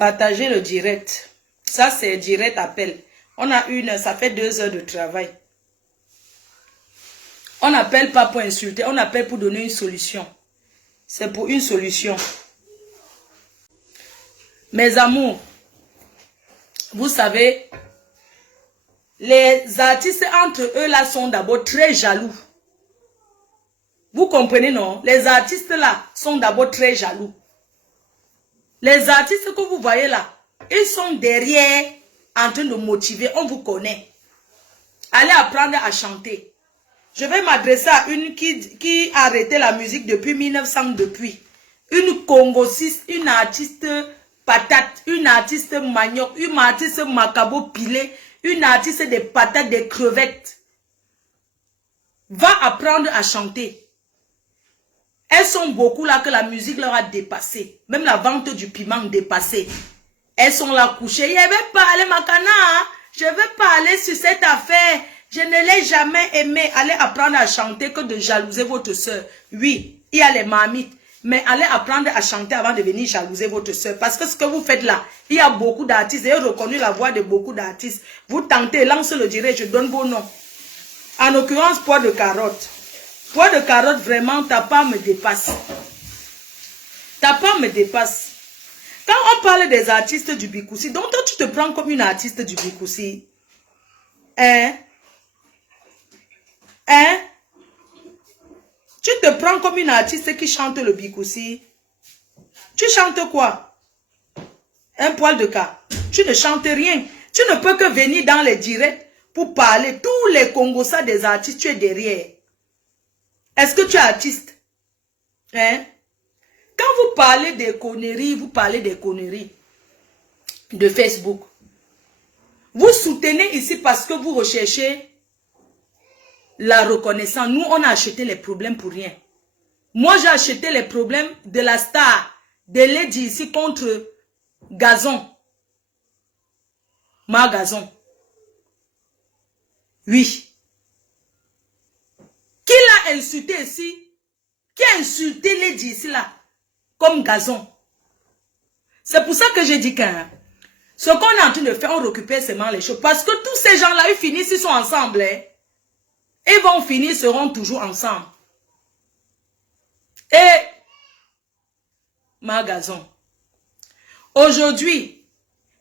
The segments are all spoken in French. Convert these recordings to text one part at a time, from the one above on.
Partagez le direct. Ça, c'est direct appel. On a ça fait 2 heures de travail. On n'appelle pas pour insulter, on appelle pour donner une solution. C'est pour une solution. Mes amours, vous savez, les artistes entre eux là sont d'abord très jaloux. Vous comprenez, non? Les artistes là sont d'abord très jaloux. Les artistes que vous voyez là, ils sont derrière en train de motiver, on vous connaît. Allez apprendre à chanter. Je vais m'adresser à une qui a arrêté la musique depuis 1900 depuis. Une congosiste, une artiste patate, une artiste manioc, une artiste macabo pilé, une artiste des patates, des crevettes. Va apprendre à chanter. Elles sont beaucoup là que la musique leur a dépassé. Même la vente du piment dépassé. Elles sont là couchées. Je vais pas aller Makana. Hein? Je vais pas aller sur cette affaire. Je ne l'ai jamais aimé. Allez apprendre à chanter que de jalouser votre soeur. Oui, il y a les mamites. Mais allez apprendre à chanter avant de venir jalouser votre soeur. Parce que ce que vous faites là, il y a beaucoup d'artistes. J'ai reconnu la voix de beaucoup d'artistes. Vous tentez, lance le direct, je donne vos noms. En l'occurrence, poids de carotte. Poids de carotte, vraiment, ta part me dépasse. Ta part me dépasse. Quand on parle des artistes du Bikoussi, donc toi tu te prends comme une artiste du Bikoussi. Hein? Hein? Tu te prends comme une artiste qui chante le Bikoussi. Tu chantes quoi? Un poil de cas. Tu ne chantes rien. Tu ne peux que venir dans les directs pour parler. Tous les Congossas des artistes, tu es derrière. Est-ce que tu es artiste? Hein? Quand vous parlez des conneries, vous parlez des conneries de Facebook. Vous soutenez ici parce que vous recherchez la reconnaissance. Nous, on a acheté les problèmes pour rien. Moi, j'ai acheté les problèmes de la star, de Lady ici contre Gazon. Ma Gazon. Oui. Qui l'a insulté ici? Qui a insulté Lady ici là? Comme Gazon. C'est pour ça que j'ai dit que ce qu'on est en train de faire, on récupère seulement les choses. Parce que tous ces gens-là, ils finissent, ils sont ensemble. Hein? Ils vont finir, seront toujours ensemble. Et, ma Gazon, aujourd'hui,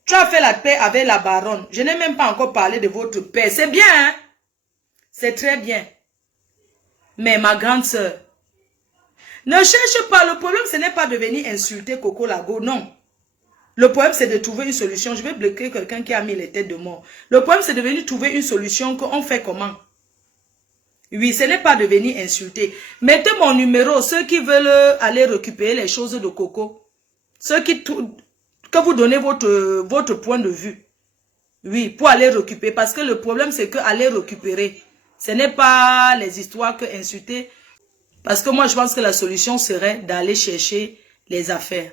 tu as fait la paix avec la baronne. Je n'ai même pas encore parlé de votre paix. C'est bien, hein? C'est très bien. Mais ma grande sœur, ne cherche pas. Le problème, ce n'est pas de venir insulter Coco Lago, non. Le problème, c'est de trouver une solution. Je vais bloquer quelqu'un qui a mis les têtes de mort. Le problème, c'est de venir trouver une solution qu'on fait comment? Oui, ce n'est pas de venir insulter. Mettez mon numéro, ceux qui veulent aller récupérer les choses de Coco. Ceux qui... Que vous donnez votre point de vue. Oui, pour aller récupérer. Parce que le problème, c'est que aller récupérer. Ce n'est pas les histoires que insulter. Parce que moi, je pense que la solution serait d'aller chercher les affaires.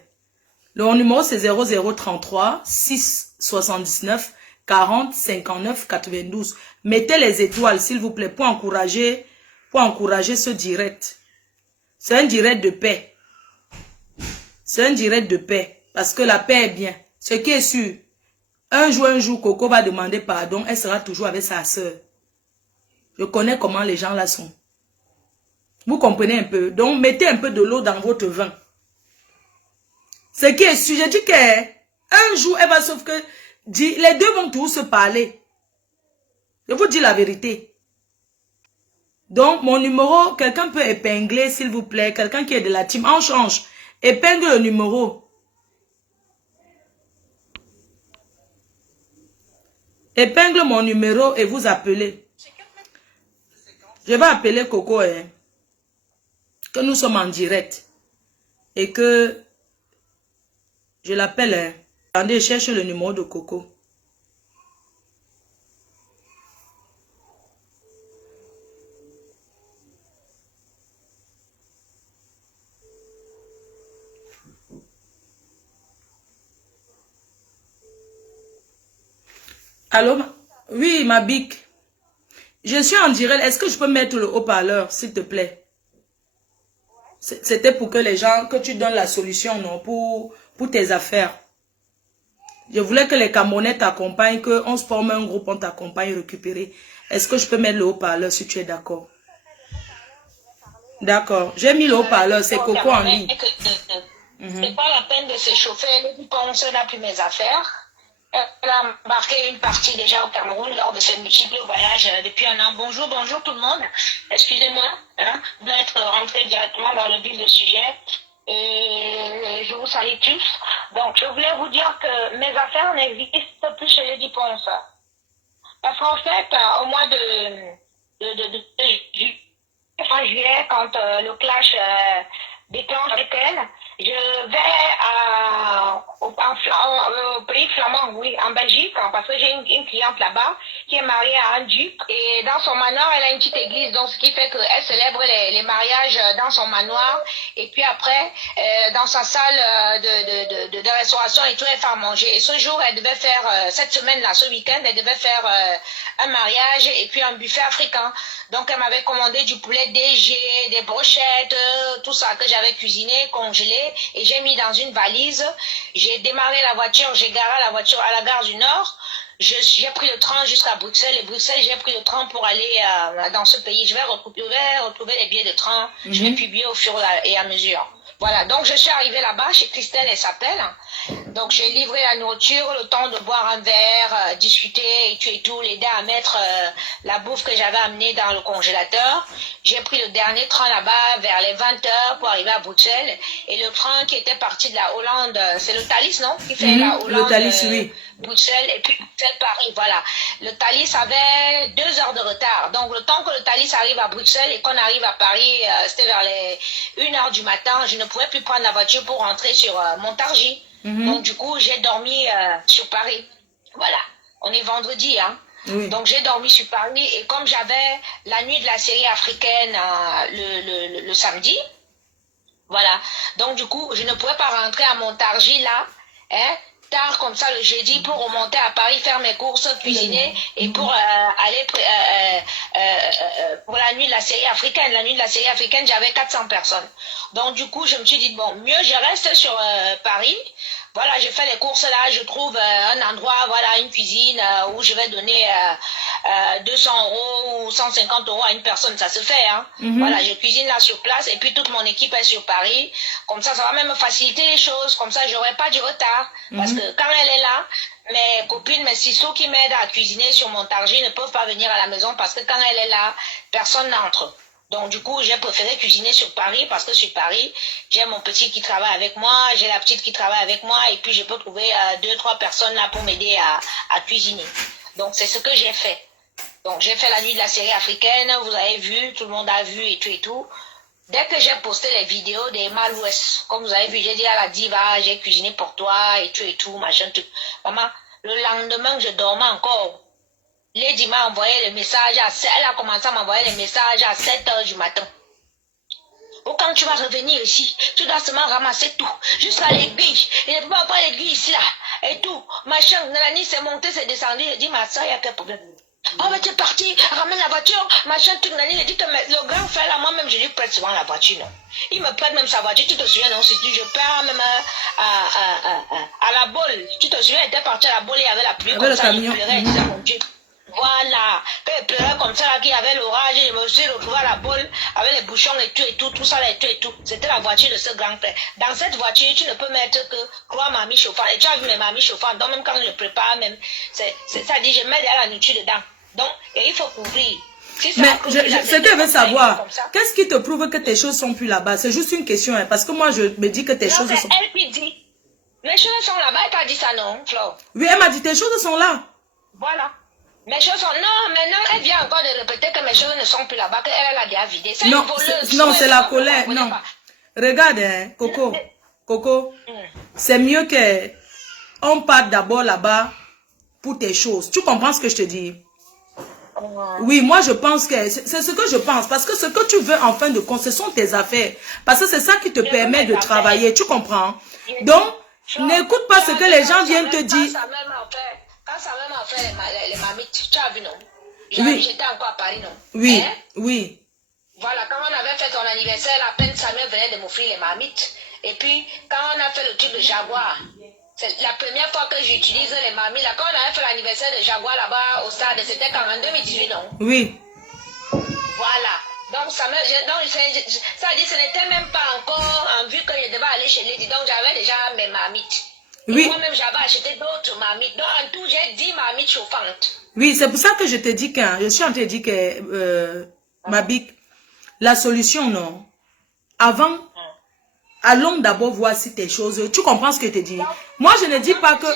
Le numéro, c'est 0033 679 40 59 92. Mettez les étoiles, s'il vous plaît, pour encourager ce direct. C'est un direct de paix. C'est un direct de paix. Parce que la paix est bien. Ce qui est sûr, un jour, Coco va demander pardon. Elle sera toujours avec sa soeur. Je connais comment les gens là sont. Vous comprenez un peu. Donc, mettez un peu de l'eau dans votre vin. Ce qui est sûr, je dis qu'un jour, elle va sauf que les deux vont tous se parler. Je vous dis la vérité. Donc, mon numéro, quelqu'un peut épingler, s'il vous plaît. Quelqu'un qui est de la team, on change. Épingle le numéro. Épingle mon numéro et vous appelez. Je vais appeler Coco, hein, que nous sommes en direct. Et que je l'appelle. Hein. Attendez, je cherche le numéro de Coco. Allô? Oui, ma bique. Je suis en direct. Est-ce que je peux mettre le haut-parleur, s'il te plaît? C'était pour que les gens, que tu donnes la solution, non? Pour tes affaires. Je voulais que les Camerounais t'accompagnent, qu'on se forme un groupe, on t'accompagne récupérer. Est-ce que je peux mettre le haut-parleur si tu es d'accord? D'accord. J'ai mis le haut-parleur, c'est Coco en ligne. C'est pas la peine de s'échauffer. Elle pense n'a plus mes affaires. Elle a embarqué une partie déjà au Cameroun lors de ses multiples voyages depuis un an. Bonjour, bonjour tout le monde. Excusez-moi d'être rentré directement dans le vif du sujet. Et je vous salue tous. Donc, je voulais vous dire que mes affaires n'existent plus chez les Diponce. Parce qu'en fait, au mois fin juillet, quand le clash déclenche avec elle, je vais au pays flamand, oui, en Belgique, parce que j'ai une cliente là-bas qui est mariée à un duc. Et dans son manoir, elle a une petite église, donc ce qui fait qu'elle célèbre les mariages dans son manoir. Et puis après, dans sa salle de restauration et tout, elle fait à manger. Et ce jour, elle devait faire, cette semaine-là, ce week-end, elle devait faire un mariage et puis un buffet africain. Donc, elle m'avait commandé du poulet DG, des brochettes, tout ça que j'avais cuisiné, congelé, et j'ai mis dans une valise. J'ai démarré la voiture, j'ai garé la voiture à la gare du Nord. J'ai pris le train jusqu'à Bruxelles, et Bruxelles, j'ai pris le train pour aller dans ce pays. Je vais retrouver les billets de train, je vais publier au fur et à mesure. Voilà, donc je suis arrivée là-bas, chez Christelle, elle s'appelle. Donc j'ai livré la nourriture, le temps de boire un verre, discuter et tout, l'aider à mettre la bouffe que j'avais amenée dans le congélateur. J'ai pris le dernier train là-bas vers les 20h pour arriver à Bruxelles. Et le train qui était parti de la Hollande, c'est le Thalys, non? Qui fait la Hollande, le Thalys, oui. Bruxelles et puis Bruxelles-Paris, voilà. Le Thalys avait 2 heures de retard. Donc le temps que le Thalys arrive à Bruxelles et qu'on arrive à Paris, c'était vers les 1h du matin, je ne pouvais plus prendre la voiture pour rentrer sur Montargis. Donc du coup, j'ai dormi sur Paris. Voilà, on est vendredi, hein. Oui. Donc j'ai dormi sur Paris et comme j'avais la nuit de la série africaine le samedi, voilà. Donc du coup, je ne pouvais pas rentrer à Montargis là, tard comme ça le jeudi pour remonter à Paris, faire mes courses, cuisiner et pour aller pour la nuit de la série africaine. La nuit de la série africaine, j'avais 400 personnes. Donc du coup, je me suis dit, bon, mieux je reste sur Paris. Voilà, je fais les courses là, je trouve un endroit, voilà, une cuisine où je vais donner 200 € ou 150 € à une personne, ça se fait, hein. Voilà, je cuisine là sur place et puis toute mon équipe est sur Paris. Comme ça va même faciliter les choses, comme ça j'aurai pas du retard. Parce que quand elle est là, mes copines, mes sissous qui m'aident à cuisiner sur Montargis ne peuvent pas venir à la maison parce que quand elle est là, personne n'entre. Donc du coup, j'ai préféré cuisiner sur Paris parce que sur Paris, j'ai mon petit qui travaille avec moi, j'ai la petite qui travaille avec moi et puis je peux trouver 2-3 personnes là pour m'aider à cuisiner. Donc c'est ce que j'ai fait. Donc j'ai fait la nuit de la série africaine, vous avez vu, tout le monde a vu et tout. Dès que j'ai posté les vidéos des Malouest, comme vous avez vu, j'ai dit à la diva, j'ai cuisiné pour toi et tout, machin, tout. Maman, le lendemain, je dormais encore. Lady m'a envoyé le message elle a commencé à m'envoyer les messages à 7h du matin. Ou quand tu vas revenir ici, tu dois seulement ramasser tout, jusqu'à l'aiguille. Il ne peut pas avoir l'aiguille ici, là, et tout. Machin, Nalani s'est monté, s'est descendu, il dit, ma soeur, il y a quel problème? Ah, mais tu es parti, ramène la voiture, machin, truc, Nani, il dit que le grand frère, là, moi-même, je lui prête souvent la voiture, non. Il me prête même sa voiture, tu te souviens, non, si je pars même à la bolle. Tu te souviens, il était parti à la bolle, il y avait la pluie, comme ça, il pleurait, il disait, mon Dieu. Voilà, quand il pleurait comme ça, là, qu'il y avait l'orage, je me suis retrouvée à la bolle avec les bouchons et tout ça, et tout. C'était la voiture de ce grand frère. Dans cette voiture, tu ne peux mettre que 3 mamies chauffantes. Et tu as vu mes mamies chauffantes, donc même quand je prépare, même, ça dit, je mets de la nourriture dedans. Donc, et il faut couvrir. Si ça mais ce que je veux savoir, qu'est-ce qui te prouve que tes choses sont plus là-bas? C'est juste une question, hein, parce que moi, je me dis que tes choses sont... Elle qui dit, mes choses sont là-bas, elle t'a dit ça, non, Flo? Oui, elle m'a dit, tes choses sont là. Voilà. Mes choses sont... Non, maintenant, elle vient encore de répéter que mes choses ne sont plus là-bas, qu'elle a déjà vidé. C'est non, une voleuse. Non, c'est la colère. Non. Regarde, hein, Coco. C'est mieux que on parte d'abord là-bas pour tes choses. Tu comprends ce que je te dis? Oui, moi je pense que c'est ce que je pense. Parce que ce que tu veux en fin de compte, ce sont tes affaires. Parce que c'est ça qui te permet de travailler. Tu comprends? Donc, n'écoute pas ce que les gens viennent te dire. Quand ça m'a fait les mamites, tu as vu, non? Oui. J'étais encore à Paris, non? Oui, oui. Voilà, quand on avait fait ton anniversaire, à peine Samuel venait de m'offrir les mamites. Et puis, quand on a fait le truc de Jaguar, C'est la première fois que j'utilise les mamies. Là, quand on avait fait l'anniversaire de Jaguar là-bas au stade, c'était quand en 2018, non? Oui. Voilà. Donc, ça dit, ce n'était même pas encore en vue que je devais aller chez Lady. Donc, j'avais déjà mes marmites. Oui. Moi-même, j'avais acheté d'autres marmites. Donc, en tout, j'ai 10 marmites chauffantes. Oui, c'est pour ça que je te dis que, je suis en train de dire que, Mabik, la solution, non. Avant, allons d'abord voir si tes choses, tu comprends ce que je te dis. Moi, je ne dis pas que...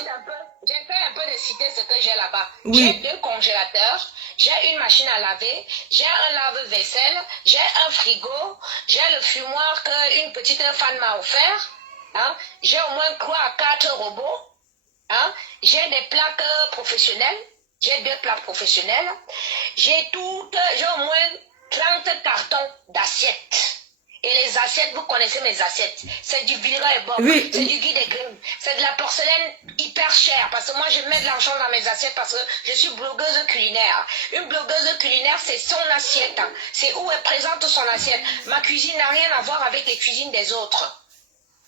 J'ai fait un peu de citer ce que j'ai là-bas. Oui. J'ai 2 congélateurs, j'ai une machine à laver, j'ai un lave-vaisselle, j'ai un frigo, j'ai le fumoir qu'une petite fan m'a offert. Hein? J'ai au moins 3 à 4 robots. Hein? J'ai des plaques professionnelles. J'ai 2 plaques professionnelles. J'ai au moins 30 cartons d'assiettes. Et les assiettes, vous connaissez mes assiettes. C'est du Villeroy et Bob. Oui. C'est du Guy des Grimm. C'est de la porcelaine hyper chère. Parce que moi, je mets de l'argent dans mes assiettes parce que je suis blogueuse culinaire. Une blogueuse culinaire, c'est son assiette. C'est où elle présente son assiette. Ma cuisine n'a rien à voir avec les cuisines des autres.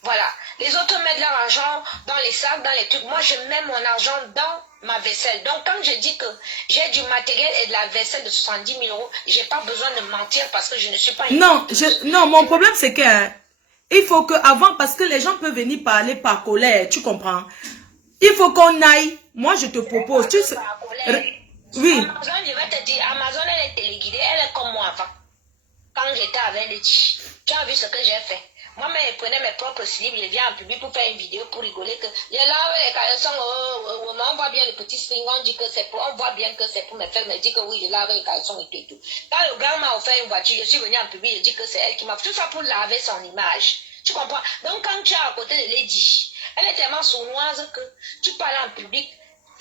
Voilà. Les autres mettent leur argent dans les sacs, dans les trucs. Moi, je mets mon argent dans ma vaisselle. Donc, quand je dis que j'ai du matériel et de la vaisselle de 70 000 €, j'ai pas besoin de mentir parce que je ne suis pas une... Non, mon problème, c'est que il faut que avant, parce que les gens peuvent venir parler par colère, tu comprends? Il faut qu'on aille. Moi, je te propose. Tu sais, oui. Amazon, je vais te dire, Amazon, elle est téléguidée. Elle est comme moi avant. Quand j'étais avec Lady. Tu as vu ce que j'ai fait? Moi-même, je prenais mes propres slips, je viens en public pour faire une vidéo pour rigoler que je lave les caleçons, on voit bien le petit string, on dit que c'est pour, on voit bien que c'est pour me faire me dire que oui, je lave les caleçons et tout. Quand le gars m'a offert une voiture, je suis venu en public, je dis que c'est elle qui m'a fait tout ça pour laver son image. Tu comprends? Donc quand tu es à côté de Lady, elle est tellement sournoise que tu parles en public.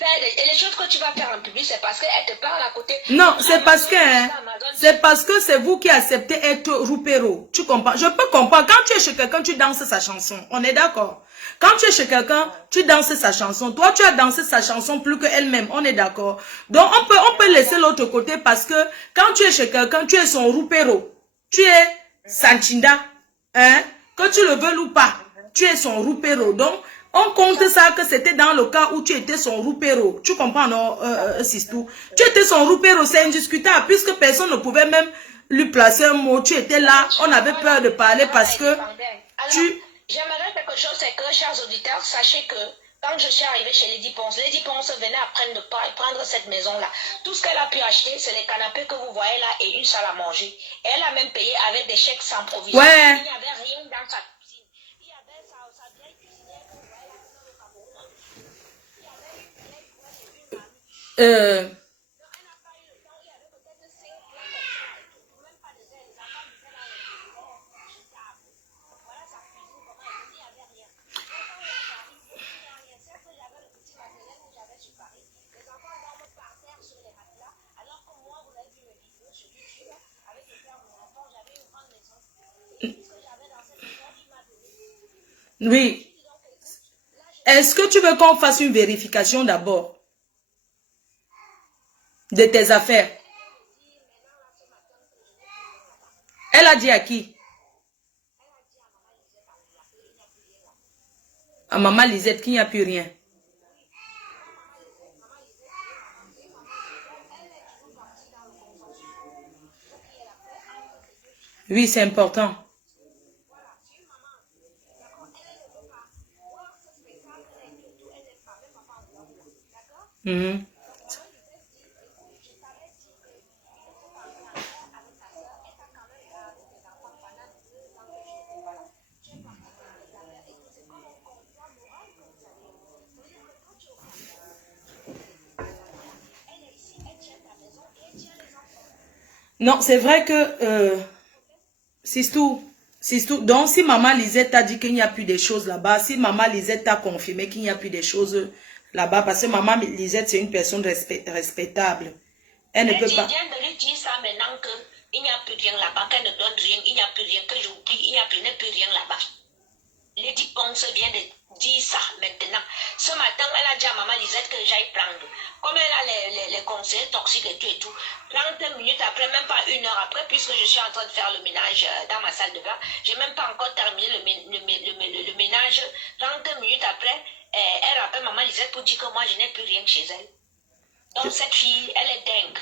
Et les choses que tu vas faire en public, c'est parce qu'elle te parle à côté. Non, c'est parce que c'est vous qui acceptez être roupéro. Tu comprends? Je peux comprendre. Quand tu es chez quelqu'un, tu danses sa chanson. On est d'accord. Quand tu es chez quelqu'un, tu danses sa chanson. Toi, tu as dansé sa chanson plus qu'elle-même. On est d'accord. Donc, on peut laisser l'autre côté parce que quand tu es chez quelqu'un, tu es son roupéro. Tu es Sanchinda. Hein? Que tu le veuilles ou pas, tu es son roupéro. Donc, on compte ça que c'était dans le cas où tu étais son roupéro. Tu comprends, non, Sistou? Tu étais son roupéro, c'est indiscutable, puisque personne ne pouvait même lui placer un mot. Tu étais là, on avait peur de parler parce que tu... J'aimerais quelque chose, c'est que, chers auditeurs, sachez que quand je suis arrivée chez Lady Ponce venait à prendre cette maison-là. Tout ce qu'elle a pu acheter, c'est les canapés que vous voyez là et une salle à manger. Et elle a même payé avec des chèques sans provision. Ouais. Il n'y avait rien dans sa cuisine. Il y avait sa vieille cuisinière que vous voyez là dans le Cameroun. Il y avait une vieille poêle et une marmite. Donc elle n'a pas eu le temps. Il y avait peut-être 5 plats comme ça et tout. Même pas de zèle. Les enfants disaient là, les table. Voilà sa cuisine, comment elle dit, il n'y avait rien. Donc quand on est arrivé, il n'y a rien. Certes, j'avais le petit matériel que j'avais sur Paris. Les enfants dorment par terre sur les matelas. Alors que moi, vous avez vu mes vidéos sur YouTube, avec les pères de mon enfant, j'avais une grande maison. Et ce que j'avais dans cette maison, il m'a donné. Oui. Est-ce que tu veux qu'on fasse une vérification d'abord de tes affaires? Elle a dit à qui? À maman Lisette qu'il n'y a plus rien. Oui, c'est important. Mhm. Non, c'est vrai que Sistou, donc si maman Lisette t'a dit qu'il n'y a plus de choses là-bas, si maman Lisette t'a confirmé qu'il n'y a plus de choses là-bas, parce que maman Lisette c'est une personne respectable, elle ne peut pas... Je viens de lui dire ça maintenant qu'il n'y a plus rien là-bas, qu'elle ne donne rien, il n'y a plus rien, que j'oublie, il n'y a plus rien là-bas. Lady Ponce vient de dire ça maintenant. Ce matin, elle a dit à maman Lisette que j'aille prendre. Comme elle a les conseiller toxique et tout et tout. 30 minutes après, même pas 1 heure après, puisque je suis en train de faire le ménage dans ma salle de bain, j'ai même pas encore terminé le ménage. 30 minutes après, elle rappelle maman Lisette pour dire que moi, je n'ai plus rien chez elle. Donc, cette fille, elle est dingue.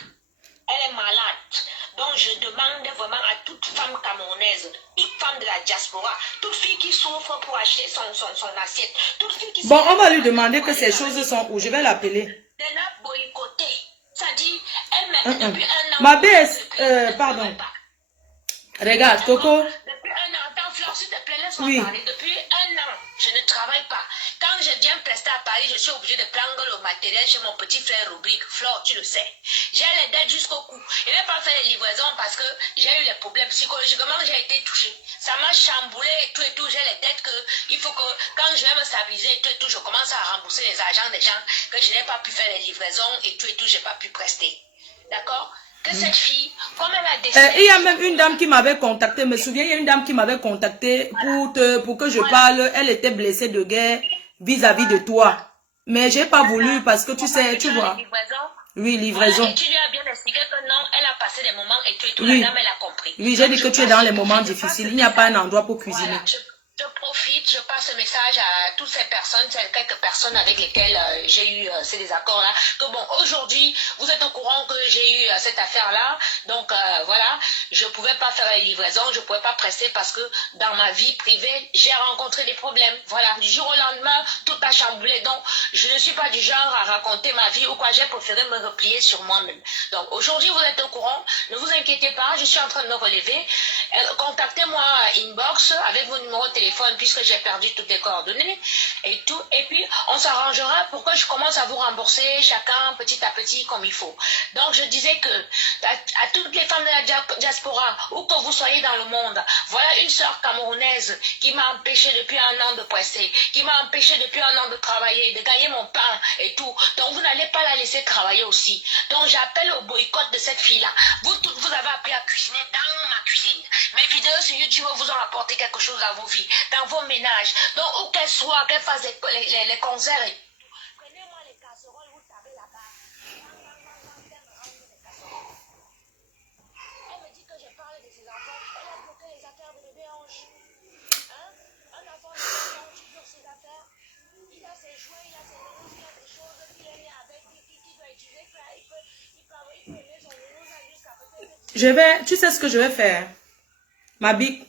Elle est malade. Donc, je demande vraiment à toute femme camerounaise, toute femme de la diaspora, toute fille qui souffre pour acheter son assiette, toute fille qui... Bon, on va lui demander que ces choses sont où. Je vais l'appeler. Elle a boycotté. Ça dit, elle met depuis 1 an... Ma baisse, pardon. Regarde, Coco. Depuis 1 an, attends, Flore, s'il te plaît, laisse-moi parler. Depuis 1 an, je ne travaille pas. Quand je viens prester à Paris, je suis obligée de prendre le matériel chez mon petit frère Rubrique. Flore, tu le sais. J'ai les dettes jusqu'au cou. Je n'ai pas fait les livraisons parce que j'ai eu les problèmes psychologiquement, j'ai été touchée. Ça m'a chamboulé et tout. J'ai les dettes que il faut que quand je vais me stabiliser et tout, je commence à rembourser les argents des gens que je n'ai pas pu faire les livraisons et tout, je n'ai pas pu prester. D'accord? Que cette fille, comme elle a décidé... il y a même une dame qui m'avait contacté, me souviens, il y a une dame qui m'avait contacté pour que je parle. Elle était blessée de guerre vis-à-vis de toi. Mais j'ai pas voulu parce que tu sais, tu vois. Oui, livraison. Et tu lui as bien expliqué que non, elle a passé des moments et tout, la dame, elle a compris. Oui, j'ai dit que tu es dans les moments difficiles. Il n'y a pas un endroit pour cuisiner. Voilà, je profite, je passe ce message à toutes ces personnes, quelques personnes avec lesquelles j'ai eu ces désaccords-là. Que bon, aujourd'hui, vous êtes au courant que j'ai eu cette affaire-là. Donc voilà, je ne pouvais pas faire la livraison, je ne pouvais pas presser parce que dans ma vie privée, j'ai rencontré des problèmes. Voilà, du jour au lendemain, tout a chamboulé. Donc, je ne suis pas du genre à raconter ma vie ou quoi. J'ai préféré me replier sur moi-même. Donc, aujourd'hui, vous êtes au courant. Ne vous inquiétez pas, je suis en train de me relever. Contactez-moi inbox avec vos numéros de téléphone puisque j'ai perdu toutes les coordonnées et tout. Et puis, on s'arrangera pour que je commence à vous rembourser chacun petit à petit comme il faut. Donc, je disais que à toutes les femmes de la diaspora, où que vous soyez dans le monde, voilà une sœur camerounaise qui m'a empêché depuis 1 an de presser, qui m'a empêché depuis 1 an de travailler, de gagner mon pain et tout. Donc, vous n'allez pas la laisser travailler aussi. Donc, j'appelle au boycott de cette fille-là. Vous toutes, vous avez appris à cuisiner dans ma cuisine. Mes vidéos sur YouTube vous ont apporté quelque chose à vos vies, dans vos ménages. Donc, où qu'elles soient, qu'elles fassent les concerts. Prenez-moi les casseroles, vous savez là-bas. Elle me dit que je parle de ses enfants. Elle a bloqué les affaires de bébé Ange. Hein? Un enfant de bébé Ange sur ses affaires. Il a ses jouets, il a ses nounours, il a des choses qu'il est né avec, qu'il doit utiliser. Il peut aimer son nounours jusqu'à peut-être... Tu sais ce que je vais faire? Ma bique,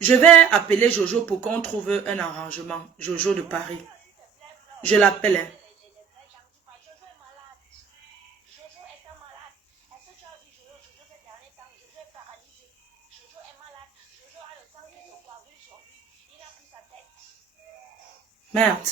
je vais appeler Jojo pour qu'on trouve un arrangement. Jojo de Paris. Je l'appelle. Hein. Merde.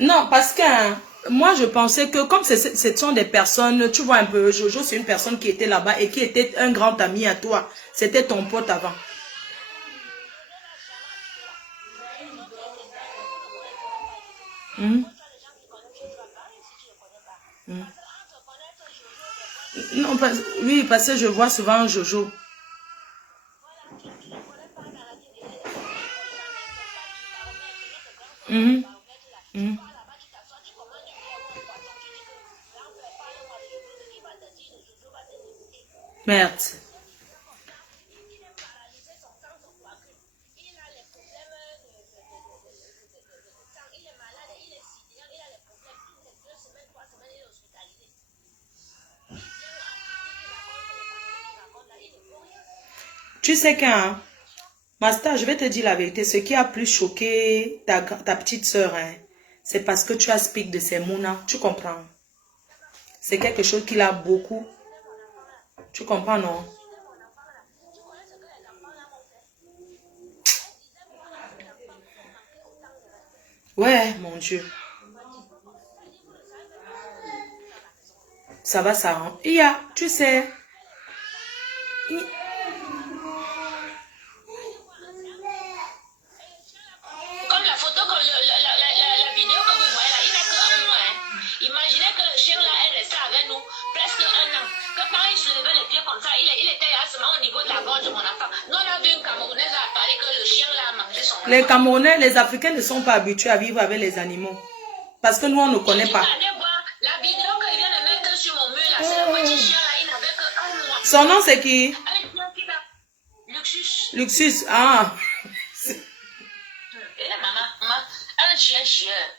Non, parce que hein, moi je pensais que comme ce sont des personnes, tu vois un peu, Jojo c'est une personne qui était là-bas et qui était un grand ami à toi. C'était ton pote avant. Non, oui, parce que je vois souvent Jojo. Merde. Tu sais qu'un Master, je vais te dire la vérité, ce qui a plus choqué ta petite soeur, hein, c'est parce que tu as speak de ces mots-là, tu comprends? C'est quelque chose qui l'a beaucoup. Tu comprends, non? Ouais, mon Dieu. Ça va s'arranger. Il y a, tu sais... Comme la photo, la vidéo que vous voyez là, il n'a que 1 mois. Hein. Imaginez que le chien là est resté avec nous presque se levait les pieds comme ça. Il était seulement au niveau de la gorge de mon enfant. Nous, on a vu une Camerounaise a parlé que le chien là a mangé son enfant. Les Camerounais, les Africains ne sont pas habitués à vivre avec les animaux. Parce que nous, on ne connaît pas. La vidéo qu'il vient de mettre sur mon mur, là, c'est le petit chien là, il n'avait que 1 mois. Son nom, c'est qui? Luxus. Luxus, ah. Et là, maman, un chien,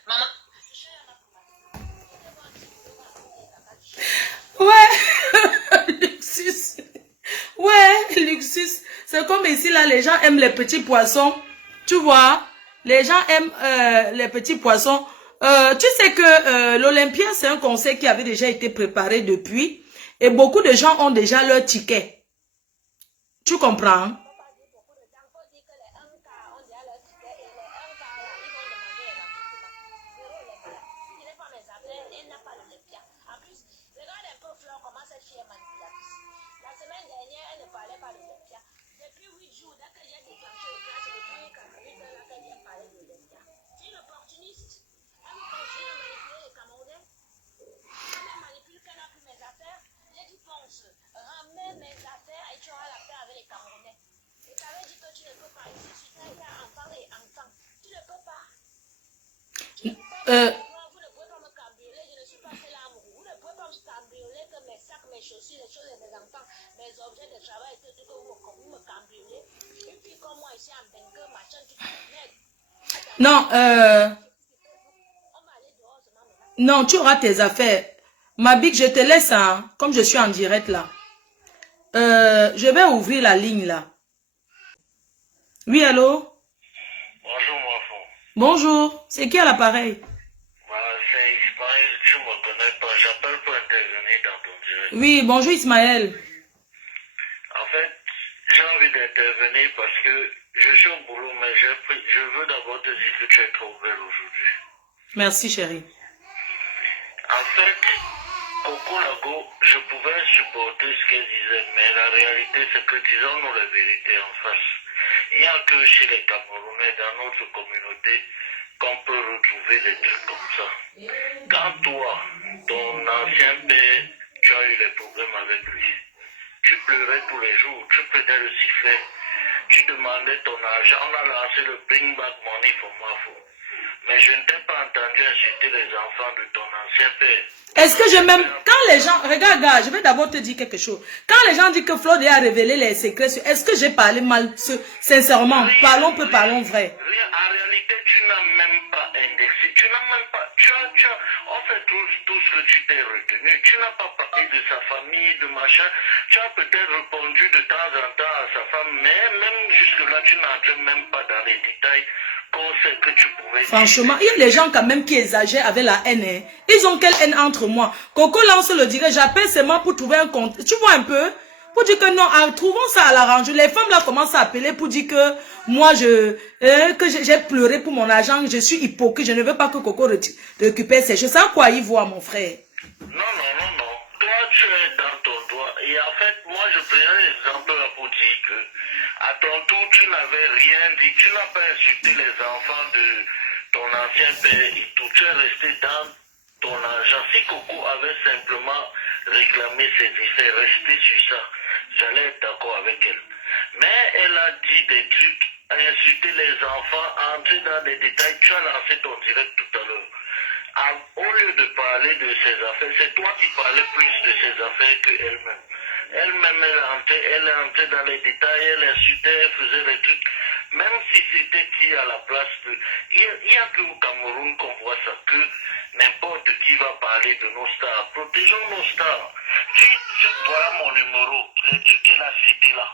maman. Ouais, Luxus. Ouais, Luxus. C'est comme ici, là, les gens aiment les petits poissons. Tu vois, les gens aiment les petits poissons. Tu sais que l'Olympia, c'est un concert qui avait déjà été préparé depuis. Et beaucoup de gens ont déjà leur ticket. Tu comprends? Non, non, tu auras tes affaires. Ma big, je te laisse, hein, comme je suis en direct là. Je vais ouvrir la ligne là. Oui, allô? Bonjour, mon enfant. Bonjour, c'est qui à l'appareil? C'est Ismaël, tu me connais pas. J'appelle pour intervenir dans ton direct. Oui, bonjour Ismaël. En fait, j'ai envie d'intervenir parce que je suis au boulot, mais je veux d'abord te dire que tu es trop belle aujourd'hui. Merci, chérie. En fait, Coco Lago, je pouvais supporter ce qu'elle disait, mais la réalité, c'est que disons-nous la vérité en face. Il n'y a que chez les Camerounais, dans notre communauté, qu'on peut retrouver des trucs comme ça. Quand toi, ton ancien père, tu as eu des problèmes avec lui, tu pleurais tous les jours, tu prenais le sifflet, tu demandais ton argent, on a lancé le bring back money for Mafo. Mais je ne t'ai pas entendu insulter les enfants de ton ancien père. Est-ce que je m'aime? Quand les gens... Regarde, je vais d'abord te dire quelque chose. Quand les gens disent que Flode a révélé les secrets, est-ce que j'ai parlé mal? Sincèrement, parlons peu, parlons vrai. En réalité, tu n'as même pas indexé. Tu n'as même pas... on fait tout ce que tu t'es retenu. Tu n'as pas parlé de sa famille, de machin. Tu as peut-être répondu de temps en temps à sa femme, mais même jusque-là, tu n'entres même pas dans les détails. Que tu pouvais Franchement, il y a des gens quand même qui exagèrent avec la haine. Hein. Ils ont quelle haine entre moi? Coco lance le dirait, j'appelle seulement pour trouver un compte. Tu vois un peu? Pour dire que non, trouvons ça à l'arrange. Les femmes là commencent à appeler pour dire que moi que j'ai pleuré pour mon argent, je suis hypocrite, je ne veux pas que Coco récupère ces choses. C'est à quoi il voit mon frère? Non. Toi, tu es dans ton droit. Et en fait, moi, je prends un exemple là pour dire que, à ton tour, tu n'avais rien dit. Tu n'as pas insulté les enfants de ton ancien père et tout. Tu es resté dans ton argent. Si Coco avait simplement réclamé ses effets, resté sur ça, j'allais être d'accord avec elle. Mais elle a dit des trucs, insulté les enfants, entrer dans des détails. Tu as lancé ton direct tout à l'heure. Au lieu de parler de ses affaires, c'est toi qui parlais plus de ses affaires qu'elle-même. Elle-même, elle est entrée dans les détails, elle insultait, elle faisait des trucs. Même si c'était qui à la place de... Il n'y a qu'au Cameroun qu'on voit ça, que n'importe qui va parler de nos stars. Protégeons nos stars. Voilà mon numéro, les trucs qu'elle a cités là.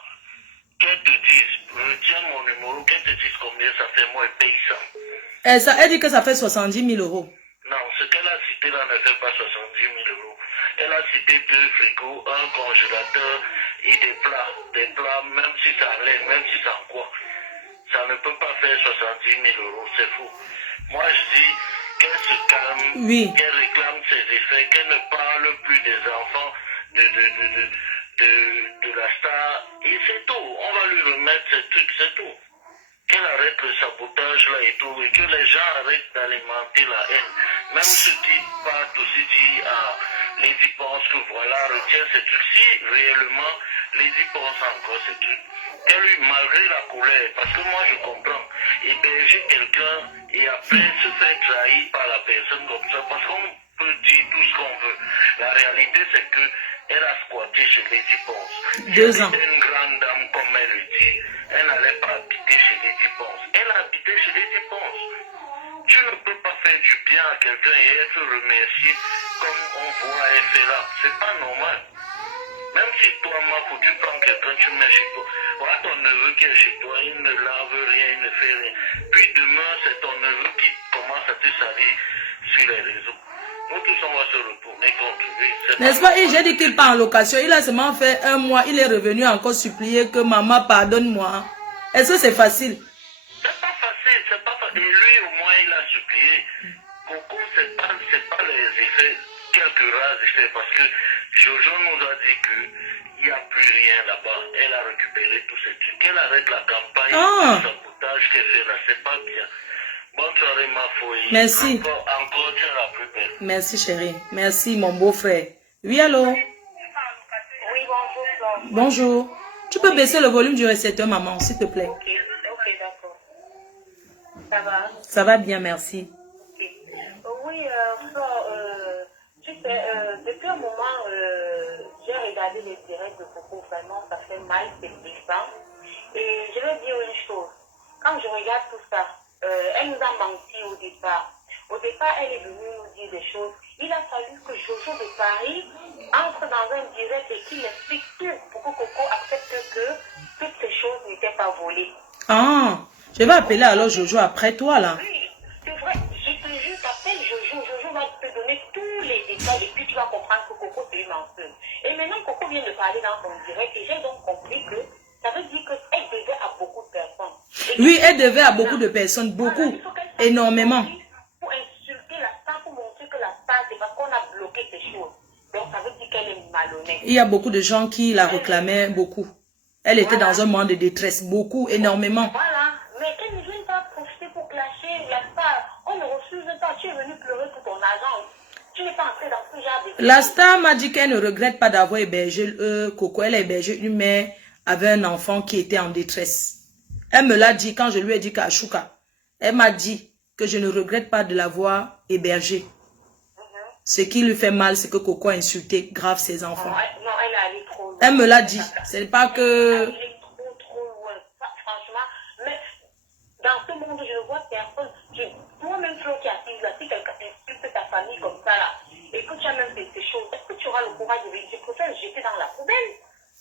Qu'elle te dise, retiens mon numéro, qu'elle te dise combien ça fait, moi, et paye ça. Elle dit que ça fait 70 000 euros. Non, ce qu'elle a cité là ne fait pas 70 000 euros. Elle a cité 2 frigos, un congélateur et des plats, même si ça allait, même si ça en quoi. Ça ne peut pas faire 70 000 euros, c'est fou. Moi je dis qu'elle se calme, oui. Qu'elle réclame ses effets, qu'elle ne parle plus des enfants de la star. Et c'est tout, on va lui remettre ces trucs, c'est tout. qu'elle arrête le sabotage là et tout, et que les gens arrêtent d'alimenter la haine. Même ceux qui partent aussi dit à Lady pense que voilà, retient ces trucs. Si réellement Lady pense encore ces trucs, qu'elle lui, malgré la colère, parce que moi je comprends, héberger quelqu'un et après se faire trahir par la personne comme ça, parce qu'on peut dire tout ce qu'on veut. La réalité c'est que elle a squatté chez Lady Ponce. 2 ans. Une grande dame, comme elle le dit, elle n'allait pas habiter chez Lady Ponce. Elle a habité chez Lady Ponce. Tu ne peux pas faire du bien à quelqu'un et être remercié comme on voit elle fait là. C'est pas normal. Même si toi, Mafou, tu prends quelqu'un, tu mets chez toi. Voilà ton neveu qui est chez toi, il ne lave rien, il ne fait rien. Puis demain, c'est ton neveu qui commence à te salir sur les réseaux. Nous tous, on va se retourner contre lui. N'est-ce pas? Et j'ai dit qu'il part en location. Il a seulement fait 1 mois. Il est revenu encore supplier que maman pardonne-moi. Est-ce que c'est facile? C'est pas facile, c'est pas facile. Et lui, au moins, il a supplié. Coco, c'est pas les effets, quelques rares effets, parce que Jojo nous a dit qu'il n'y a plus rien là-bas. Elle a récupéré tous ces trucs. Elle arrête la campagne de sabotage qu'elle fait là, c'est pas bien. Bonne soirée, ma fouille. Merci. Encore, tu es la plus belle. Merci, chérie. Merci, mon beau-frère. Oui, allô? Oui, bonjour. Bonjour. Tu peux baisser le volume du récepteur, maman, s'il te plaît. Ok, d'accord. Ça va? Ça va bien, merci. Okay. Oui, tu sais, depuis un moment, j'ai regardé les directs de Coco, vraiment, ça fait mal, c'est blessant. Et je vais dire une chose, quand je regarde tout ça, elle nous a menti au départ. Au départ, elle est venue nous dire des choses. Il a fallu que Jojo de Paris entre dans un direct et qu'il explique tout pour que Coco accepte que toutes ces choses n'étaient pas volées. Ah, je vais appeler alors Jojo après toi, là. Oui, c'est vrai. Je te jure, t'appelles Jojo. Jojo va te donner tous les détails et puis tu vas comprendre que Coco, c'est une menteuse. Et maintenant, Coco vient de parler dans son direct et j'ai donc compris que ça veut dire qu'elle devait à beaucoup de personnes. Oui, elle devait à beaucoup de personnes, beaucoup, énormément. Pour insulter la star, pour montrer que la star, c'est parce qu'on a bloqué ces choses. Donc, ça veut dire qu'elle est malhonnête. Il y a beaucoup de gens qui la réclamaient beaucoup. Elle était dans un moment de détresse, beaucoup, énormément. Voilà, mais qu'elle ne vienne pas profiter pour clasher la star. On ne refuse pas. Tu es venu pleurer pour ton argent. Tu n'es pas entré dans ce genre de... La star m'a dit qu'elle ne regrette pas d'avoir hébergé Coco. Elle a hébergé une mère avec un enfant qui était en détresse. Elle me l'a dit quand je lui ai dit qu'à Chouka. Elle m'a dit que je ne regrette pas de l'avoir hébergé. Ce qui lui fait mal, c'est que Coco a insulté grave ses enfants. Non, elle est allée trop loin. Elle me l'a dit. C'est pas que... Elle est trop loin. Franchement, mais dans ce monde, je ne vois personne. Toi-même, Flo, qui assise là, si quelqu'un insulte ta famille comme ça, là, et que tu as même fait ces choses, est-ce que tu auras le courage de dire, je préfère jeter dans la poubelle?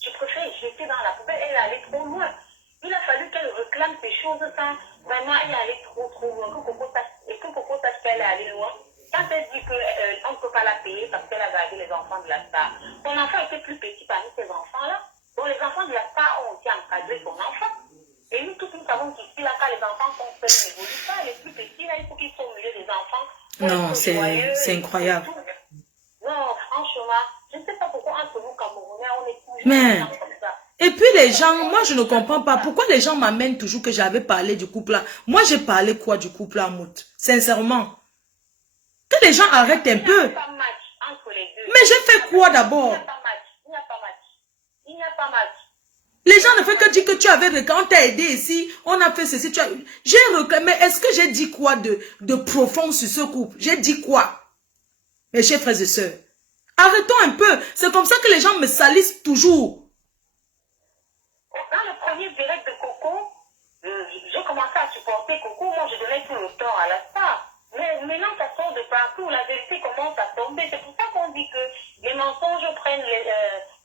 Je préfère jeter dans la poubelle. Elle est allée trop loin. Il a fallu qu'elle réclame ces choses sans vraiment elle est allée trop loin, que Coco sache qu'elle est allée loin. Quand elle dit qu'on ne peut pas la payer parce qu'elle a gardé les enfants de la star, son enfant était plus petit parmi ces enfants-là. Donc les enfants de la star ont aussi encadré son enfant. Et nous tous, nous savons qu'ici, là, quand les enfants sont seuls, ils n'évoluent pas. Les plus petits, là, il faut qu'ils soient au milieu des enfants. Non, c'est incroyable. Non, franchement, je ne sais pas pourquoi entre nous, Camerounais, on est toujours Mais... comme ça. Et puis les gens, moi je ne comprends pas pourquoi les gens m'amènent toujours que j'avais parlé du couple là. Moi j'ai parlé quoi du couple à Mout? Sincèrement. Que les gens arrêtent un peu. Il n'y a pas match entre les deux. Mais j'ai fait quoi d'abord? Il n'y a pas match. Les gens ne font que dire que tu avais, quand on t'a aidé ici, on a fait ceci, tu as... J'ai réclamé, est-ce que j'ai dit quoi de profond sur ce couple? J'ai dit quoi? Mes chers frères et sœurs, arrêtons un peu. C'est comme ça que les gens me salissent toujours. Dans le premier direct de Coco, j'ai commencé à supporter Coco. Moi, je donnais tout le tort à la star. Mais maintenant, ça sort de partout. La vérité commence à tomber. C'est pour ça qu'on dit que les mensonges prennent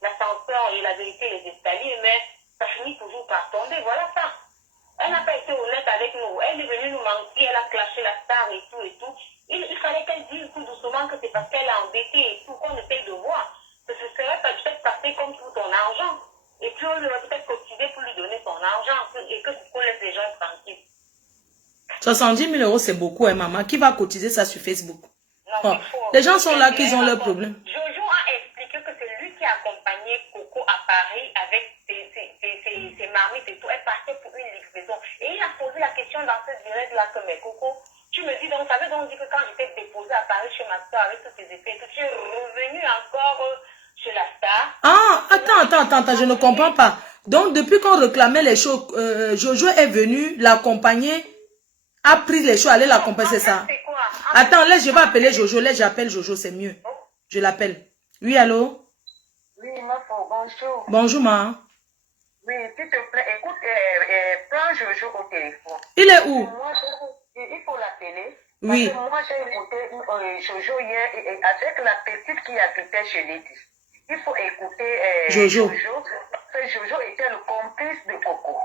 l'ascenseur et la vérité les escaliers. Mais ça finit toujours par tomber. Voilà ça. Elle n'a pas été honnête avec nous. Elle est venue nous mentir. Elle a clashé la star et tout et tout. Il fallait qu'elle dise tout doucement que c'est parce qu'elle a embêté et tout qu'on essaye de voir. Que ce serait peut-être passé comme tout ton argent. Et puis on aurait peut-être cotisé pour lui donner son argent et que tu laisses les gens tranquilles. 70 000 euros, c'est beaucoup, hein, maman. Qui va cotiser ça sur Facebook? Non, les gens sont là, qu'ils ont leurs problèmes. Jojo a expliqué que c'est lui qui a accompagné Coco à Paris avec ses marmites et tout. Elle partait pour une livraison. Et il a posé Ah, attends, je ne comprends pas. Donc, depuis qu'on réclamait les shows, Jojo est venu l'accompagner, a pris les shows, aller l'accompagner, c'est ça. Attends, laisse, je vais appeler Jojo, laisse, j'appelle Jojo, c'est mieux. Je l'appelle. Oui, allô? Oui, bonjour. Bonjour, ma. Oui, s'il te plaît, écoute, prends Jojo au téléphone. Il est où? Moi, il faut l'appeler. Oui. Parce que moi, j'ai écouté Jojo hier avec la petite qui habitait chez Lydie. Il faut écouter Jojo. Parce que Jojo était le complice de Coco.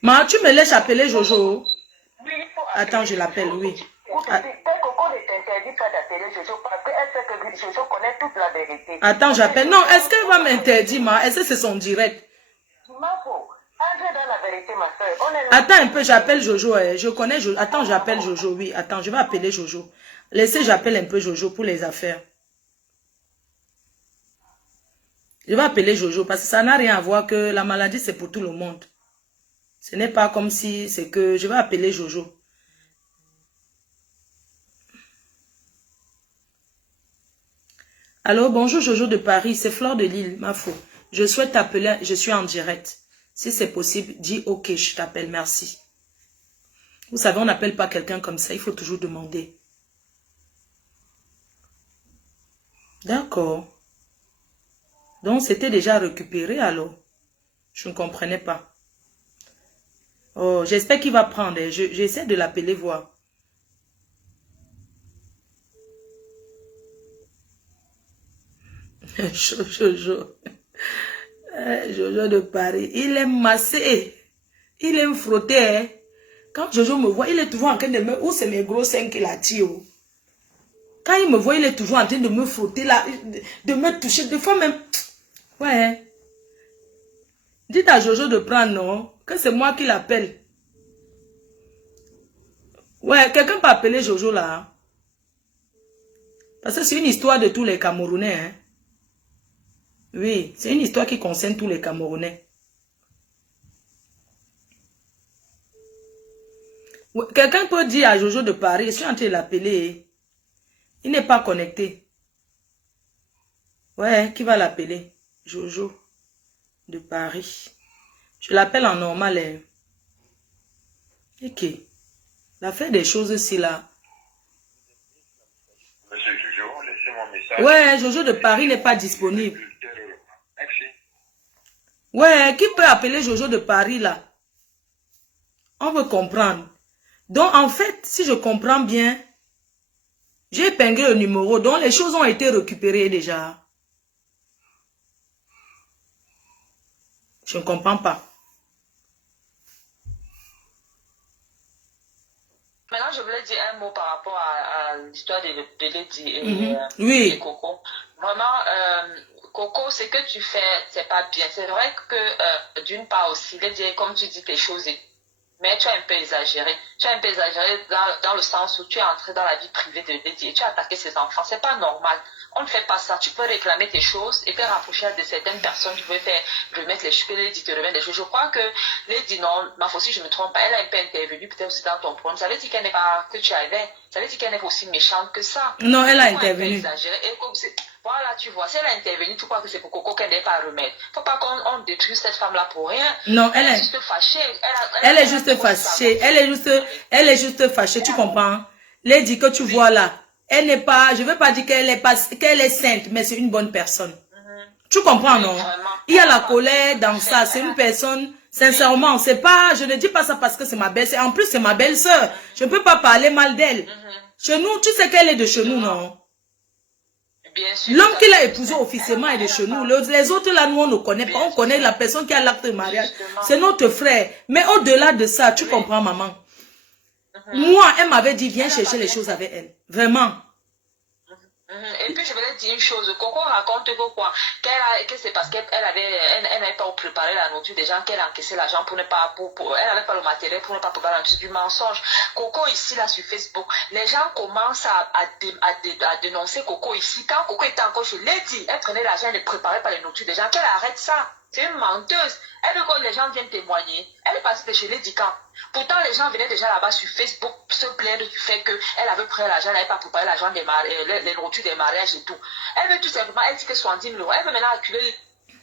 Ma, tu me laisses appeler Jojo? Oui, il faut Attends, je l'appelle, oui. Écoute, Coco ne t'interdit pas d'appeler Jojo parce qu'elle sait que Jojo connaît toute la vérité. Attends, j'appelle. Non, est-ce qu'elle va m'interdire, ma? Est-ce que c'est son direct? Entre dans la vérité, ma soeur. Attends un peu, j'appelle Jojo. Je connais Jojo. Attends, j'appelle Jojo, oui. Attends, je vais appeler Jojo. Laissez, j'appelle un peu Jojo pour les affaires. Je vais appeler Jojo parce que ça n'a rien à voir que la maladie, c'est pour tout le monde. Ce n'est pas comme si c'est que... Je vais appeler Jojo. Allô, bonjour Jojo de Paris, c'est Fleur de Lille, ma faux. Je souhaite t'appeler, je suis en direct. Si c'est possible, dis ok, je t'appelle, merci. Vous savez, on n'appelle pas quelqu'un comme ça, il faut toujours demander. D'accord. Donc, c'était déjà récupéré alors. Je ne comprenais pas. Oh, j'espère qu'il va prendre. J'essaie de l'appeler voir. Jojo. Jojo de Paris. Il aime masser. Il aime frotter. Hein. Quand Jojo me voit, il est toujours en train de me... Où c'est mes gros seins qu'il attire? Quand il me voit, il est toujours en train de me frotter là. De me toucher. Des fois même... Ouais. Dites à Jojo de prendre, non? Que c'est moi qui l'appelle. Ouais, quelqu'un peut appeler Jojo là. Parce que c'est une histoire de tous les Camerounais. Hein? Oui, c'est une histoire qui concerne tous les Camerounais. Ouais, quelqu'un peut dire à Jojo de Paris, je suis en train de l'appeler. Il n'est pas connecté. Ouais, qui va l'appeler? Jojo de Paris. Je l'appelle en normal. Hein. Ok. L'affaire des choses ici là. Monsieur Jojo, laissez mon message. Ouais, Jojo de Paris n'est pas disponible. Merci. Ouais, qui peut appeler Jojo de Paris là? On veut comprendre. Donc en fait, si je comprends bien, j'ai épinglé le numéro, donc les choses ont été récupérées déjà. Je ne comprends pas. Maintenant, je voulais dire un mot par rapport à l'histoire de Lady Oui. et Coco. Vraiment, Coco, ce que tu fais, c'est pas bien. C'est vrai que d'une part aussi, Lady, comme tu dis tes choses, mais tu as un peu exagéré. Tu as un peu exagéré dans le sens où tu es entré dans la vie privée de Lady et tu as attaqué ses enfants. C'est pas normal. On ne fait pas ça. Tu peux réclamer tes choses et te rapprocher de certaines personnes. Tu peux faire remettre les choses, que Lady te remette les choses. Je crois que Lady, non, ma fausse, si je ne me trompe pas, elle a un peu intervenu peut-être aussi dans ton problème. Ça veut dire qu'elle n'est pas, que tu avais, ça veut dire qu'elle n'est pas aussi méchante que ça. Non, elle a Pourquoi intervenu. Et comme voilà, tu vois, si elle a intervenu, tu crois que c'est pour Coco qu'elle n'est pas à remettre. Faut pas qu'on détruise cette femme-là pour rien. Non, elle est juste fâchée. Elle est juste fâchée. Elle est juste fâchée. Tu comprends? Lady que tu vois là, elle n'est pas, je veux pas dire qu'elle est sainte, mais c'est une bonne personne. Tu comprends, non? Il y a la colère dans ça. C'est une personne, sincèrement, c'est pas, je ne dis pas ça parce que c'est ma belle-sœur. En plus, c'est ma belle-sœur. Je ne peux pas parler mal d'elle. Chez nous, tu sais qu'elle est de chez nous, non? L'homme qui l'a épousé officiellement est de chez nous. Les autres là, nous, on ne connaît pas. On connaît la personne qui a l'acte de mariage. C'est notre frère. Mais au-delà de ça, tu comprends, maman? Moi, elle m'avait dit, viens chercher les choses avec elle. Vraiment. Et puis, je voulais dire une chose. Coco raconte que quoi? Que c'est parce qu'elle n'avait pas préparé la nourriture des gens qu'elle a encaissé l'argent pour ne pas, elle n'avait pas le matériel pour ne pas préparer la nourriture, du mensonge. Coco ici, là, sur Facebook, les gens commencent à dénoncer Coco ici. Quand Coco était encore chez Lady, elle prenait l'argent et ne préparait pas les nourritures des gens, qu'elle arrête ça. C'est une menteuse. Elle veut que les gens viennent témoigner. Elle est passée de chez Lady Camp. Pourtant, les gens venaient déjà là-bas sur Facebook se plaindre du fait qu'elle avait pris l'argent, elle n'avait pas préparé l'argent des les nourritures des mariages et tout. Elle veut tout simplement, elle dit que 70 000 euros. Elle veut maintenant acculer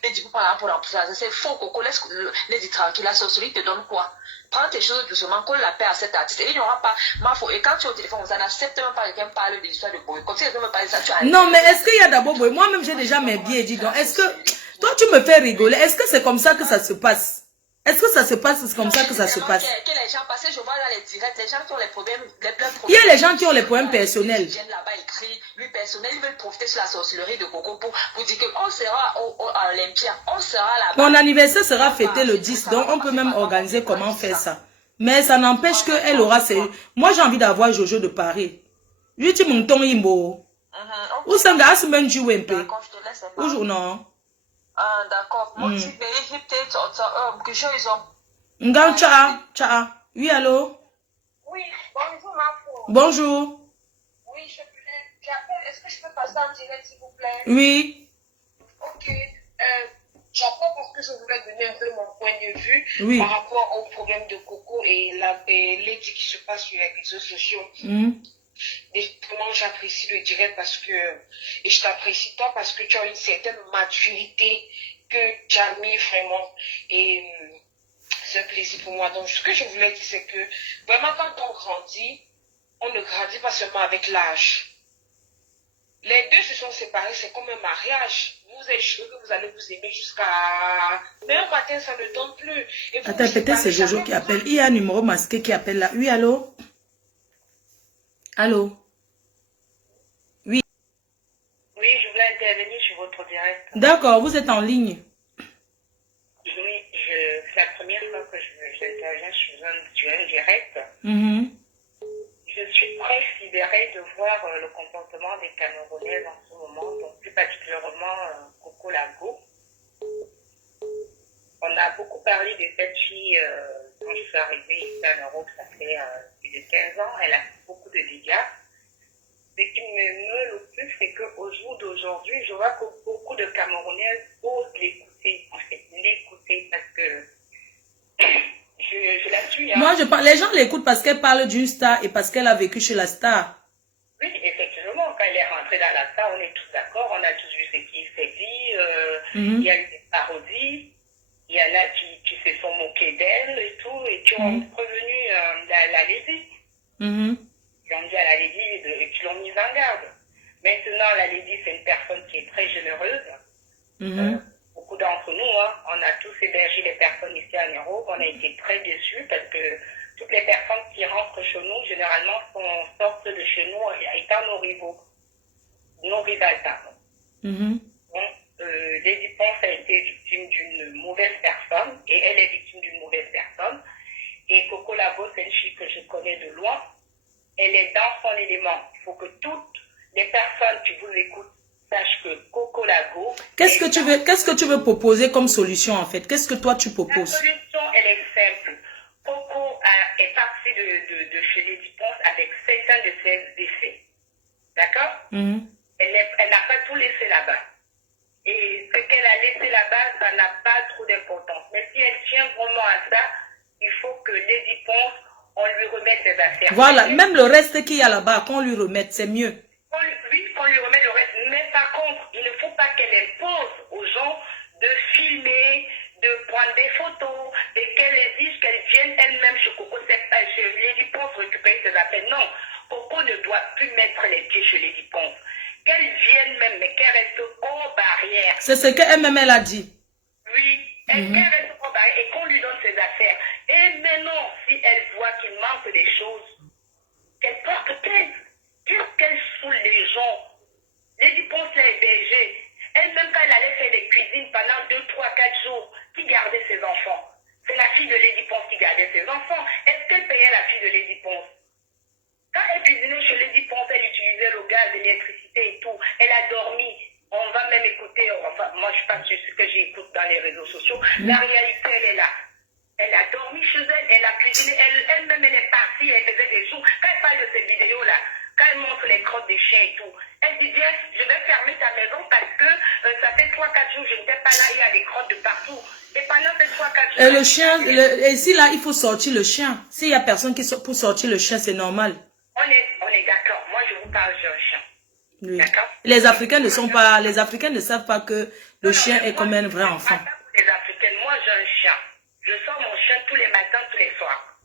Lady pour remplacer l'argent. C'est faux, Coco. Laisse Lady tranquille. La sorcellerie te donne quoi? Prends tes choses doucement, colle la paix à cet artiste. Et il n'y aura pas ma faute. Et quand tu es au téléphone, vous n'acceptez même pas quelqu'un parle de l'histoire de boycott. Si quelqu'un me parle de ça, tu as... Non, mais est-ce qu'il y a d'abord... Moi-même, j'ai déjà mes billets dit. Donc, est-ce que... Toi, tu me fais rigoler. Est-ce que c'est comme ça que ça se passe? Est-ce que ça se passe, c'est comme ça que ça se passe? Que les gens passent, je vois dans les directs, les gens qui ont les problèmes, les pleins problèmes. Il y a les gens qui ont les problèmes personnels. Ils viennent là-bas écrire, lui personnel, ils veulent profiter sur la sorcellerie de Coco pour dire qu'on sera à Olympia, on sera là-bas. Mon anniversaire sera fêté le 10, donc on peut même organiser comment faire ça. Mais ça n'empêche qu'elle aura ses... Moi, j'ai envie d'avoir Jojo de Paris. Je dis mon ton imbo. Où c'est un semaine du WMP? Où non? Ah, d'accord. Moi, tu vérifies peut-être que ils ont... Ngan Tcha. Oui, allô? Oui, bonjour ma fille. Bonjour. Oui, j'appelle. Est-ce que je peux passer en direct, s'il vous plaît? Oui. Ok. J'appelle parce que je voulais donner un peu mon point de vue par rapport au problème de Coco et l'éthique qui se passe sur les réseaux sociaux. Vraiment, j'apprécie le direct parce que, et je t'apprécie toi parce que tu as une certaine maturité que tu as mis vraiment. Et c'est un plaisir pour moi. Donc, ce que je voulais dire, c'est que vraiment, quand on grandit, on ne grandit pas seulement avec l'âge. Les deux se sont séparés, c'est comme un mariage. Vous êtes sûr que vous allez vous aimer jusqu'à... Mais un matin, ça ne donne plus. Et vous attends, peut-être c'est Jojo qui appelle. Il y a un numéro masqué qui appelle là. Oui, allô? Allô? Oui. Oui, je voulais intervenir sur votre direct. D'accord, vous êtes en ligne. Oui, c'est la première fois que j'interviens sur un direct. Je suis très sidérée de voir le comportement des Camerounaises en ce moment, donc plus particulièrement Coco Lago. On a beaucoup parlé de cette fille quand je suis arrivée ici en Europe, ça fait plus de 15 ans. Elle a fait beaucoup de dégâts. Ce qui me meut le plus, c'est qu'au jour d'aujourd'hui, je vois que beaucoup de Camerounaises osent l'écouter, en fait, l'écouter parce que je la suis. Hein. Moi, je parle, les gens l'écoutent parce qu'elle parle d'une star et parce qu'elle a vécu chez la star. Oui, effectivement, quand elle est rentrée dans la star, on est tous d'accord, on a tous vu ce qui s'est dit, il y a eu des parodies, il y en a qui se sont moqués d'elle et tout, et qui ont prévenu la Lady. Ils ont dit à la Lady et qui l'ont mise en garde. Maintenant, la Lady, c'est une personne qui est très généreuse. Beaucoup d'entre nous, hein, on a tous hébergé les personnes ici en Europe. On a été très déçus parce que toutes les personnes qui rentrent chez nous, généralement, sortent de chez nous étant nos rivaux. Nos rivales, pardon. Donc, Lady Ponce a été victime d'une mauvaise personne et elle est victime d'une mauvaise personne. Et Coco Lago, c'est une fille que je connais de loin. Elle est dans son élément. Il faut que toutes les personnes qui vous écoutent sachent que Coco Lago... Qu'est-ce que tu veux proposer comme solution en fait? Qu'est-ce que toi tu proposes? La solution, elle est simple. Coco est partie de chez Lady Ponce avec certains de ses défauts. D'accord? Elle n'a pas tout laissé là-bas. Et ce qu'elle a laissé là-bas, ça n'a pas trop d'importance. Mais si elle tient vraiment à ça, il faut que Lady Ponce, on lui remette ses affaires. Voilà, même le reste qu'il y a là-bas, qu'on lui remette, c'est mieux. Oui, qu'on lui remette le reste. Mais par contre, il ne faut pas qu'elle impose aux gens de filmer, de prendre des photos, et qu'elle exige qu'elle vienne elle-même chez Coco, chez Lady Ponce récupérer ses affaires. Non, Coco ne doit plus mettre les pieds chez Lady Ponce. Qu'elle vienne même, mais qu'elle reste hors barrière. C'est ce qu'elle-même elle a dit. Oui, qu'elle reste hors barrière et qu'on lui donne ses affaires. Et maintenant, si elle voit qu'il manque des choses, qu'elle porte plainte. Qu'est-ce qu'elle saoule les gens? Lady Ponce l'a hébergée. Elle-même, quand elle allait faire des cuisines pendant 2, 3, 4 jours, qui gardait ses enfants? C'est la fille de Lady Ponce qui gardait ses enfants. Est-ce qu'elle payait la fille de Lady Ponce? Quand elle cuisinait chez Lady Ponce, elle utilisait le gaz, l'électricité et tout. Elle a dormi. On va même écouter, enfin, moi je ne suis pas sur ce que j'écoute dans les réseaux sociaux. La réalité, elle est là. Elle a dormi chez elle, elle a cuisiné, elle-même elle est partie, elle faisait des jours. Quand elle parle de ces vidéos-là, quand elle montre les crottes des chiens et tout, elle dit bien, je vais fermer ta maison parce que ça fait 3-4 jours, je n'étais pas là, il y a des crottes de partout. Et pendant ces 3-4 jours... Et le chien, ici là, il faut sortir le chien. S'il y a personne qui pour sortir le chien, c'est normal. On est d'accord. Moi, je vous parle, j'ai un chien. Oui. D'accord? Les Africains ne sont pas, les Africains ne savent pas que le chien est comme un vrai enfant. Les Africains, moi j'ai un chien. Je sors mon chien tous les matins, tous les soirs.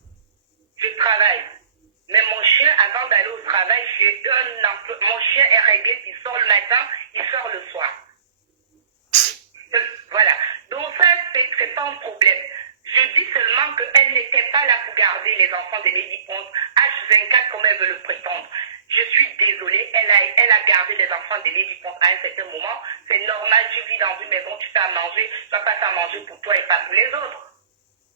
Je travaille. Mais mon chien, avant d'aller au travail, mon chien est réglé, il sort le matin, il sort le soir. Voilà. Donc ça, c'est pas un problème. Je dis seulement qu'elle n'était pas là pour garder les enfants de Lady Ponce H24 comme elle veut le prétendre. Je suis désolée, elle a gardé les enfants de Lady Ponce à un certain moment. C'est normal, tu vis dans une maison, tu fais à manger, tu vas pas à manger pour toi et pas pour les autres.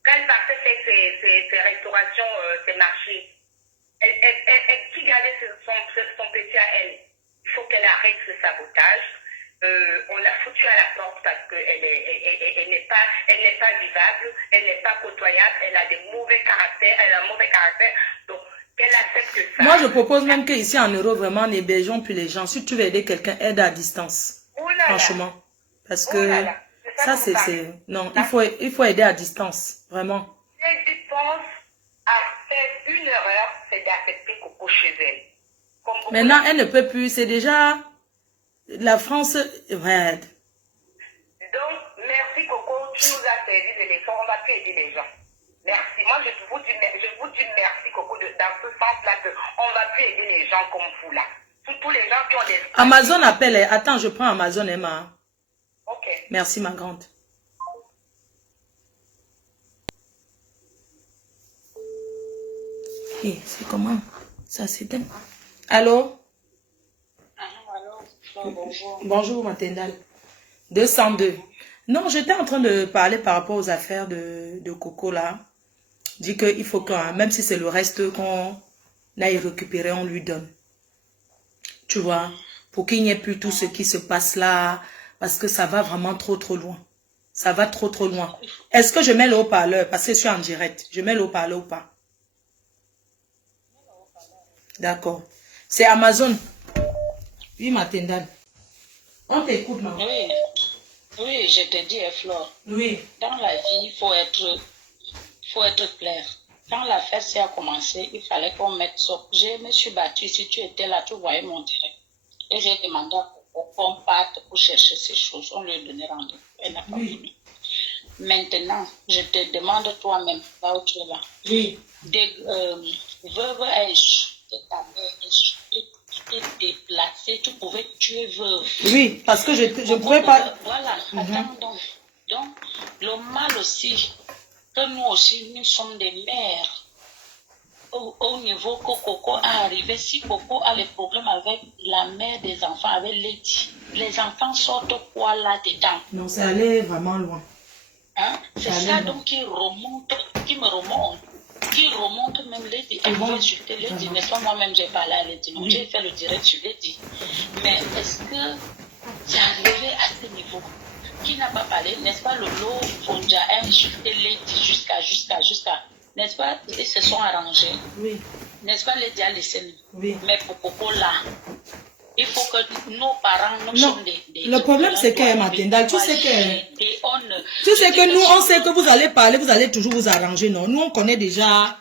Quand elle partait faire ses restaurations, ses marchés, qui gardait son petit à elle? Il faut qu'elle arrête ce sabotage. On l'a foutue à la porte parce qu'elle n'est pas vivable, elle n'est pas côtoyable, elle a des mauvais caractères, elle a un mauvais caractère. Donc, qu'elle accepte ça. Moi, je propose même qu'ici en Europe, vraiment, en hébergeons plus les gens. Si tu veux aider quelqu'un, aide à distance. Franchement. Parce que ça, c'est... Non, il faut aider à distance. Vraiment. Elle pense à faire une erreur, c'est d'accepter Coco chez elle. Maintenant, elle ne peut plus. C'est déjà... La France... Ouais. Donc, merci Coco, tu nous as servi de leçon, on va plus aider les gens. Merci. Moi, je vous dis merci Coco, dans ce sens-là, qu'on ne va plus aider les gens comme vous là. Tous les gens qui ont des... Amazon appelle. Attends, je prends Amazon, Emma. Ok. Merci, ma grande. Hey, c'est comment? Ça, c'est dingue. Allô? Bonjour. Bonjour, Matendal. 202. Non, j'étais en train de parler par rapport aux affaires de Coco, là. Dit qu'il faut que, même si c'est le reste qu'on aille récupérer, on lui donne. Tu vois, pour qu'il n'y ait plus tout ce qui se passe là, parce que ça va vraiment trop loin. Ça va trop loin. Est-ce que je mets le haut-parleur? Parce que je suis en direct. Je mets le haut-parleur ou pas? D'accord. C'est Amazon. Oui, Matendal. On t'écoute, maman. Oui, je te dis, Flore. Oui. Dans la vie, il faut être clair. Quand l'affaire a commencé, il fallait qu'on mette ça. Je me suis battue. Si tu étais là, tu voyais mon direct. Et j'ai demandé à Coco qu'on parte pour chercher ces choses. On lui a donné rendez-vous. Elle n'a pas voulu. Maintenant, je te demande toi-même, là où tu es là. Oui. Veuve ai-je de ta mère, t'es déplacée, tu pouvais tuer veuve. Oui, parce que je ne pouvais pas... Voilà, attends donc. Donc, le mal aussi, que nous aussi, nous sommes des mères. Au niveau que Coco est arrivé, si Coco a les problèmes avec la mère des enfants, avec Lady, les enfants sortent quoi là-dedans? Non, c'est allé vraiment loin. Hein? C'est ça donc qui me remonte même Lady. Elle veut insulter Lady, n'est-ce pas? Moi-même, j'ai parlé à Lady. Donc, j'ai fait le direct sur Lady. Mais est-ce que c'est arrivé à ce niveau? Qui n'a pas parlé, n'est-ce pas? Lolo, Fonja a insulté Lady jusqu'à. N'est-ce pas? Ils se sont arrangés. Oui. N'est-ce pas? Lady a laissé. Oui. Mais pour Coco là, il faut que nos parents, nous sommes des le problème, c'est que, Matendal, tu sais que nous, on sait que vous allez parler, vous allez toujours vous arranger, non? Nous, on connaît déjà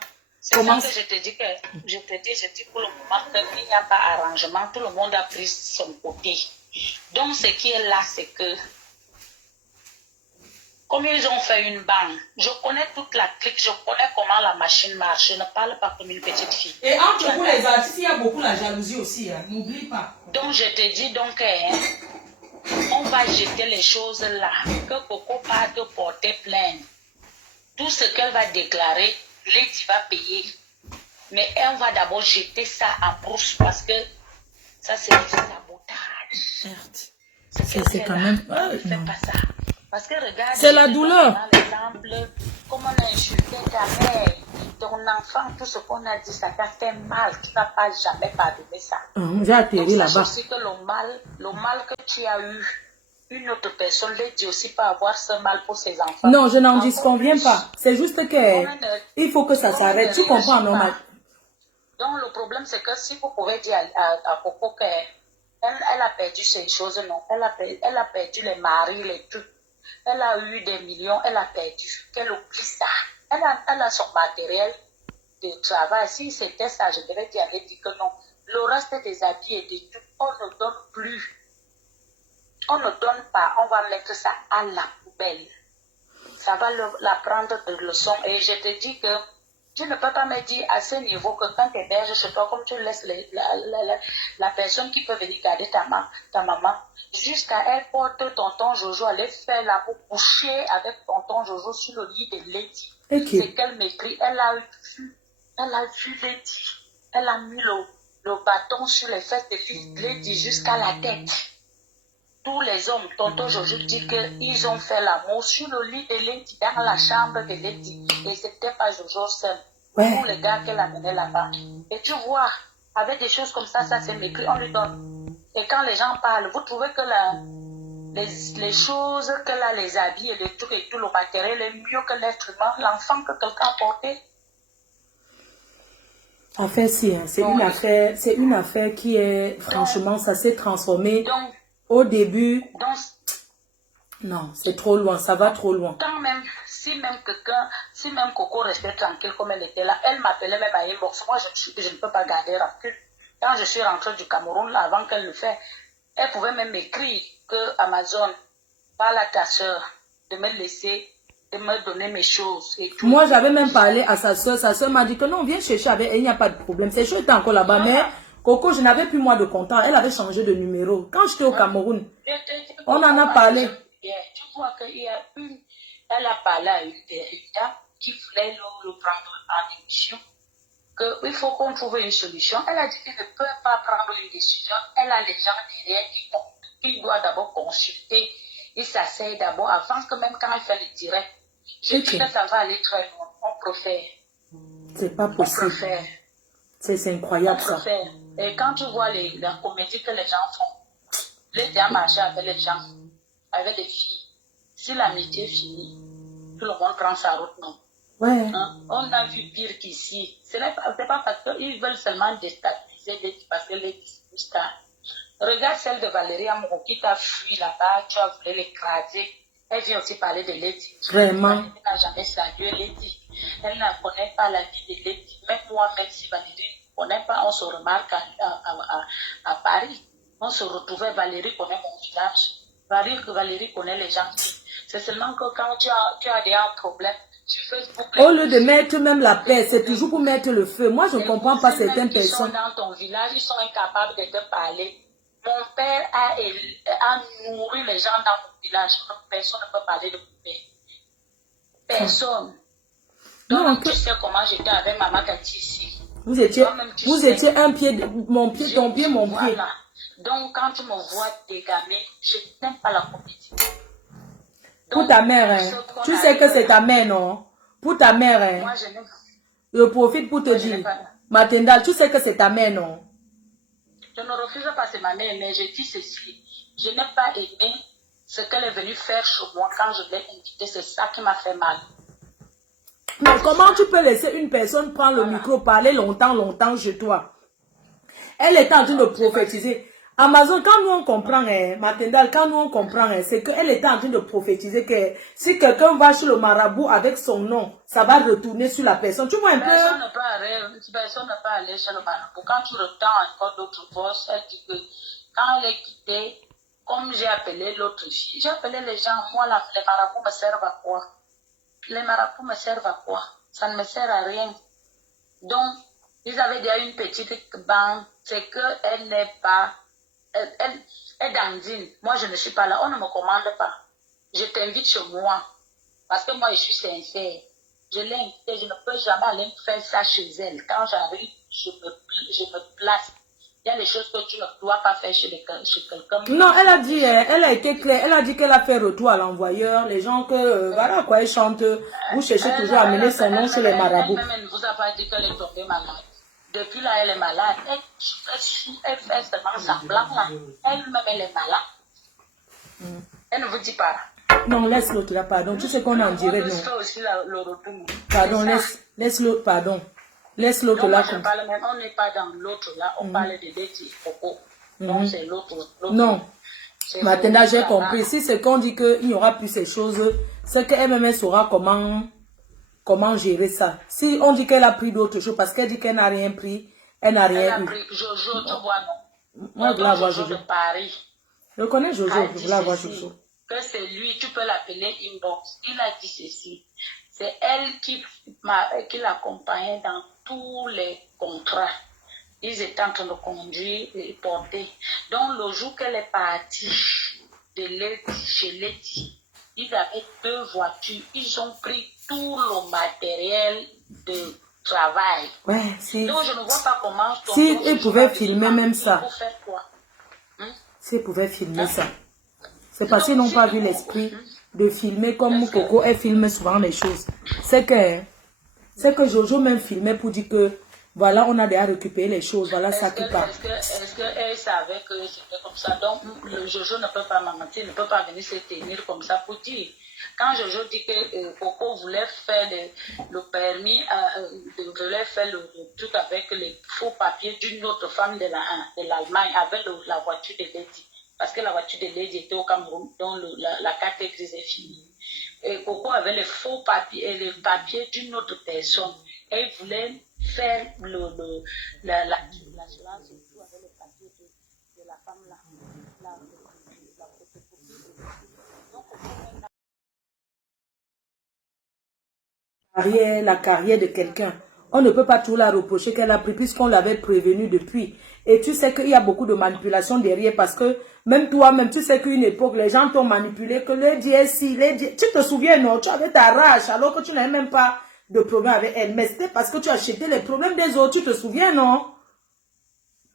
comment... C'est ça que je te dis pour le moment qu'il n'y a pas arrangement, tout le monde a pris son côté. Donc, ce qui est là, c'est que, comme ils ont fait une banque, je connais toute la clique, je connais comment la machine marche, je ne parle pas comme une petite fille. Et entre vous les artistes, il y a beaucoup la jalousie aussi, hein. N'oublie pas. Donc je te dis donc, on va jeter les choses là, que Coco parte porter plainte. Tout ce qu'elle va déclarer, Lady va payer. Mais on va d'abord jeter ça en brousse parce que ça c'est du sabotage. Merde. C'est quand même... ne fais pas ça. Parce que regarde, c'est la douleur. L'exemple, comment on a insulté ta mère, ton enfant, tout ce qu'on a dit, ça t'a fait mal. Tu n'as pas jamais pardonné ça. J'ai atterri là-bas. C'est aussi que le mal que tu as eu, une autre personne l'a dit aussi pas avoir ce mal pour ses enfants. Non, je n'en disconviens pas. C'est juste que il faut que ça s'arrête. Tu comprends, normal. Donc, le problème, c'est que si vous pouvez dire à Coco qu'elle elle a perdu ces choses, non. Elle a perdu les maris, les trucs. Elle a eu des millions, elle a perdu. Qu'elle oublie ça. Elle a son matériel de travail. Si c'était ça, je devrais dire que non. Le reste des habits et des trucs, on ne donne plus. On ne donne pas. On va mettre ça à la poubelle. Ça va la prendre de leçon. Et je te dis que tu ne peux pas me dire à ce niveau que quand tu héberges chez toi, comme tu laisses la personne qui peut venir garder ta maman, jusqu'à elle porte tonton Jojo, aller faire l'amour coucher avec tonton Jojo sur le lit de Lady. Okay. C'est qu'elle m'écrit, elle a vu Lady. Elle a mis le bâton sur les fesses de Lady jusqu'à la tête. Tous les hommes, tonton Jojo dit qu'ils ont fait l'amour sur le lit de Lady, dans la chambre de Lady. Et c'était pas Jojo seul. Ouais. Tous les gars qu'elle amenait là-bas. Et tu vois, avec des choses comme ça c'est mépris, on lui donne. Et quand les gens parlent, vous trouvez que les choses, que là, les habits et les trucs et tout, le matériel est mieux que l'être humain, l'enfant que quelqu'un a porté. En fait, si, hein, c'est une affaire qui est, franchement, ça s'est transformé. Donc, au début, non, c'est trop loin, ça va trop loin. Quand même, si même Coco restait tranquille comme elle était là, elle m'appelait même à inbox. Moi, je ne peux pas garder rancune. Quand je suis rentrée du Cameroun, là, avant qu'elle le fasse, elle pouvait même m'écrire que Amazon, parle à ta soeur, de me laisser, de me donner mes choses et tout. Moi, j'avais même parlé à sa soeur m'a dit que non, viens chercher avec elle, il n'y a pas de problème. Ses choses étaient encore là-bas, mais Coco, je n'avais plus moi de contact. Elle avait changé de numéro. Quand j'étais au Cameroun, on en a parlé. Tu vois qu'il y a elle a parlé à une dame qui voulait le prendre en émission, qu'il faut qu'on trouve une solution. Elle a dit qu'elle ne peut pas prendre une décision. Elle a les gens derrière qui doit d'abord consulter. Il s'asseye d'abord avant que même quand elle fait le direct. Je dis que ça va aller très loin. On préfère. C'est pas possible. C'est incroyable ça. Et quand tu vois la comédie que les gens font, les gens marchent avec les gens, avec les filles. Si l'amitié finit, tout le monde prend sa route, non. Ouais. Hein? On a vu pire qu'ici. Ce n'est pas parce qu'ils veulent seulement déstabiliser, parce que les discours. Regarde celle de Valérie Amourou qui t'a fui là-bas, tu as voulu l'écraser. Elle vient aussi parler de Lady. Vraiment. Elle n'a jamais salué Lady. Elle ne connaît pas la vie de Lady. Même moi, même si Valérie ne connaît pas, on se remarque à Paris. On se retrouvait, Valérie connaît mon village. Valérie connaît les gens. C'est seulement que quand tu as des problèmes, tu fais beaucoup. Au lieu de mettre même la paix, c'est toujours pour mettre le feu. Moi, je ne comprends pas certaines personnes. Ils sont dans ton village, ils sont incapables de te parler. Mon père a nourri les gens dans mon village. Personne ne peut parler de mon père. Personne. Donc, non, tu sais comment j'étais avec maman Cathy ici. Vous étiez un pied, mon pied, ton pied, mon pied. Voilà. Donc, quand tu me vois dégamer, je n'aime pas la comédie. Pour ta mère, hein. Tu sais que c'est ta mère, non? Pour ta mère, hein. Moi, je n'aime pas. Je profite pour te dire. Matenda, tu sais que c'est ta mère, non? Je ne refuse pas, c'est ma mère, mais je dis ceci. Je n'ai pas aimé ce qu'elle est venue faire chez moi quand je l'ai invitée. C'est ça qui m'a fait mal. Mais comment tu peux laisser une personne prendre le micro, parler longtemps chez toi? Elle est en train de prophétiser. Amazon, quand nous on comprend, Matendal, quand nous on comprend, c'est qu'elle était en train de prophétiser que si quelqu'un va chez le marabout avec son nom, ça va retourner sur la personne. Tu vois un peu? Personne ne peut aller chez le marabout. Quand tu retends encore d'autres voix, elle dit que quand elle est quittée, comme j'ai appelé l'autre fille, j'ai appelé les gens, moi, les marabouts me servent à quoi? Les marabouts me servent à quoi? Ça ne me sert à rien. Donc, ils avaient déjà une petite banque, c'est qu'elle n'est pas... Elle est dandine. Moi, je ne suis pas là. On ne me commande pas. Je t'invite chez moi. Parce que moi, je suis sincère. Je l'ai invitée. Je ne peux jamais aller faire ça chez elle. Quand j'arrive, je me place. Il y a des choses que tu ne dois pas faire chez quelqu'un. Non, elle a dit, elle a été claire. Elle a dit qu'elle a fait retour à l'envoyeur. Les gens que, voilà quoi, ils chantent. Vous cherchez toujours à mener son nom sur les marabouts. Elle ne vous a pas dit qu'elle est tombée malade. Depuis là, elle est malade. Elle fait seulement semblant. Elle-même, elle est malade. Elle ne vous dit pas. Non, laisse l'autre là, pardon. Tu sais qu'on en dirait, non. Aussi le retour. Pardon, laisse l'autre, pardon. Laisse l'autre Donc, là. moi, je parle même, on n'est pas dans l'autre là, on parle de Lady et Coco. Donc, c'est l'autre. Non. Maintenant, j'ai compris. Si c'est qu'on dit qu'il n'y aura plus ces choses, c'est que MMS saura comment gérer ça. Si on dit qu'elle a pris d'autres choses, parce qu'elle dit qu'elle n'a rien pris, elle n'a rien eu. Elle a pris Jojo, tu vois, non? Moi, je voulais avoir Jojo Jojo. de Paris. Je connais Jojo, je voulais avoir Jojo. Que c'est lui, tu peux l'appeler inbox. Il a dit ceci. C'est elle qui l'accompagnait dans tous les contrats. Ils étaient en train de conduire et porter. Donc, le jour qu'elle est partie chez Lady, ils avaient 2 voitures. Ils ont pris tout le matériel de travail. Ouais, si. Donc, je ne vois pas comment... Si ils pouvaient filmer même ça. Pour faire quoi? S'ils pouvaient filmer ça. C'est parce qu'ils n'ont pas vu l'esprit de filmer comme Coco, elle filme souvent les choses. C'est que Jojo même filmait pour dire que voilà, on a déjà récupéré les choses, voilà ça qui part. Est-ce qu'elle savait que c'était comme ça? Donc, le Jojo ne peut pas mentir, ne peut pas venir se tenir comme ça pour dire. Quand Jojo dit que Coco voulait faire le permis, voulait faire le truc avec les faux papiers d'une autre femme de l'Allemagne, avec la voiture de Lady. Parce que la voiture de Lady était au Cameroun, donc la carte grise est finie. Et Coco avait les faux papiers et les papiers d'une autre personne. Et il voulait faire l'assurance et tout avec les papiers de la femme là. La carrière de quelqu'un. On ne peut pas tout la reprocher qu'elle a pris puisqu'on l'avait prévenu depuis. Et tu sais qu'il y a beaucoup de manipulation derrière parce que même toi-même, tu sais qu'une époque, les gens t'ont manipulé, que les DSI, tu te souviens, non, tu avais ta rage alors que tu n'avais même pas de problème avec elle. Mais c'était parce que tu as acheté les problèmes des autres, tu te souviens, non?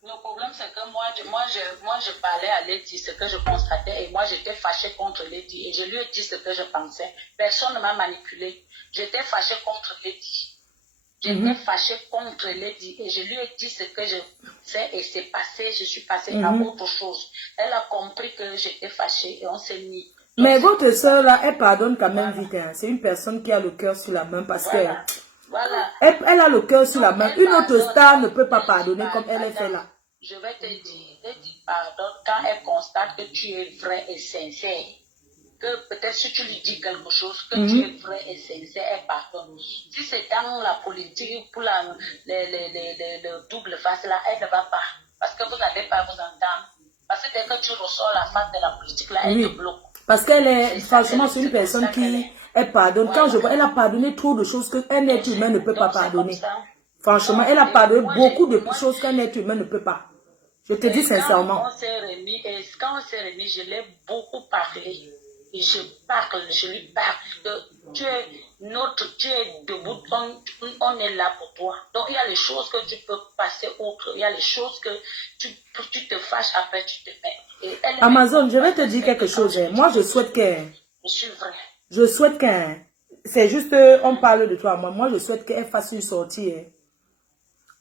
Le problème, c'est que moi, je parlais à Lady, ce que je constatais, et moi, j'étais fâchée contre Lady, et je lui ai dit ce que je pensais. Personne ne m'a manipulé. J'étais fâchée contre Lady. J'étais fâchée contre Lady, et je lui ai dit ce que je sais, et c'est passé, je suis passée à autre chose. Elle a compris que j'étais fâchée, et on s'est mis. Mais votre soeur, là, elle pardonne quand même vite. Hein. C'est une personne qui a le cœur sur la main, parce que elle a le cœur sur la main. Une autre star ne peut pas pardonner comme elle est fait là. Je vais te dire, elle dit pardon quand elle constate que tu es vrai et sincère. Que peut-être si tu lui dis quelque chose, que tu es vrai et sincère, elle pardonne. Si c'est dans la politique, pour le double face là, elle ne va pas. Parce que vous n'allez pas vous entendre. Parce que dès que tu ressors la face de la politique là, elle te bloque. Parce qu'elle est, franchement, c'est une personne qui, elle pardonne. Quand je vois, elle a pardonné trop de choses qu'un être humain ne peut pas pardonner. Franchement, elle a pardonné beaucoup de choses qu'un être humain ne peut pas. Je te dis sincèrement. Quand on s'est remis, je l'ai beaucoup parlé. Et je lui parle. Tu es debout, on est là pour toi. Donc il y a les choses que tu peux passer outre. Il y a les choses que tu te fâches, après tu te mets. Amazon, je vais te dire quelque chose. Moi, je souhaite qu'elle... Je souhaite qu'elle... C'est juste, on parle de toi. Moi, je souhaite qu'elle fasse une sortie.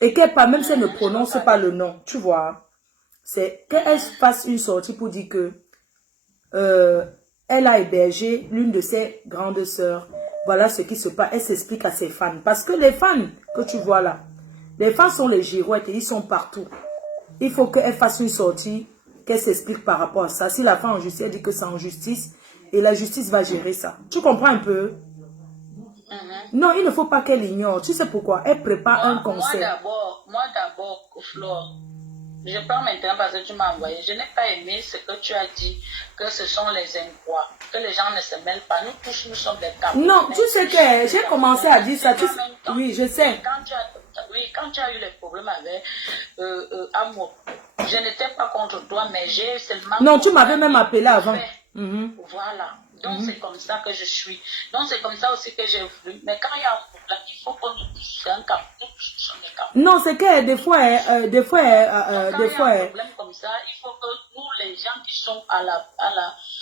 Et qu'elle, même si elle ne prononce pas le nom, tu vois. C'est qu'elle fasse une sortie pour dire que elle a hébergé l'une de ses grandes sœurs. Voilà ce qui se passe. Elle s'explique à ses fans. Parce que les fans que tu vois là, les fans sont les girouettes et ils sont partout. Il faut qu'elle fasse une sortie, qu'elle s'explique par rapport à ça. Si la femme en justice, elle dit que c'est en justice et la justice va gérer ça. Tu comprends un peu? Non, il ne faut pas qu'elle ignore. Tu sais pourquoi? Elle prépare un concert. Moi d'abord, Flore, je parle maintenant parce que tu m'as envoyé. Je n'ai pas aimé ce que tu as dit, que ce sont les incroix, que les gens ne se mêlent pas. Nous tous, nous sommes des tables. Non, tu sais que j'ai commencé à dire ça. Oui, je sais. Quand tu as eu les problèmes avec Amour, je n'étais pas contre toi, mais j'ai seulement... Non, tu m'avais même appelé avant. Voilà. Donc, c'est comme ça que je suis. Donc, c'est comme ça aussi que j'ai voulu. Mais quand il y a un problème, il faut qu'on nous touche un cap. Non, c'est que des fois... Quand il y a un problème comme ça, il faut que nous, les gens qui sont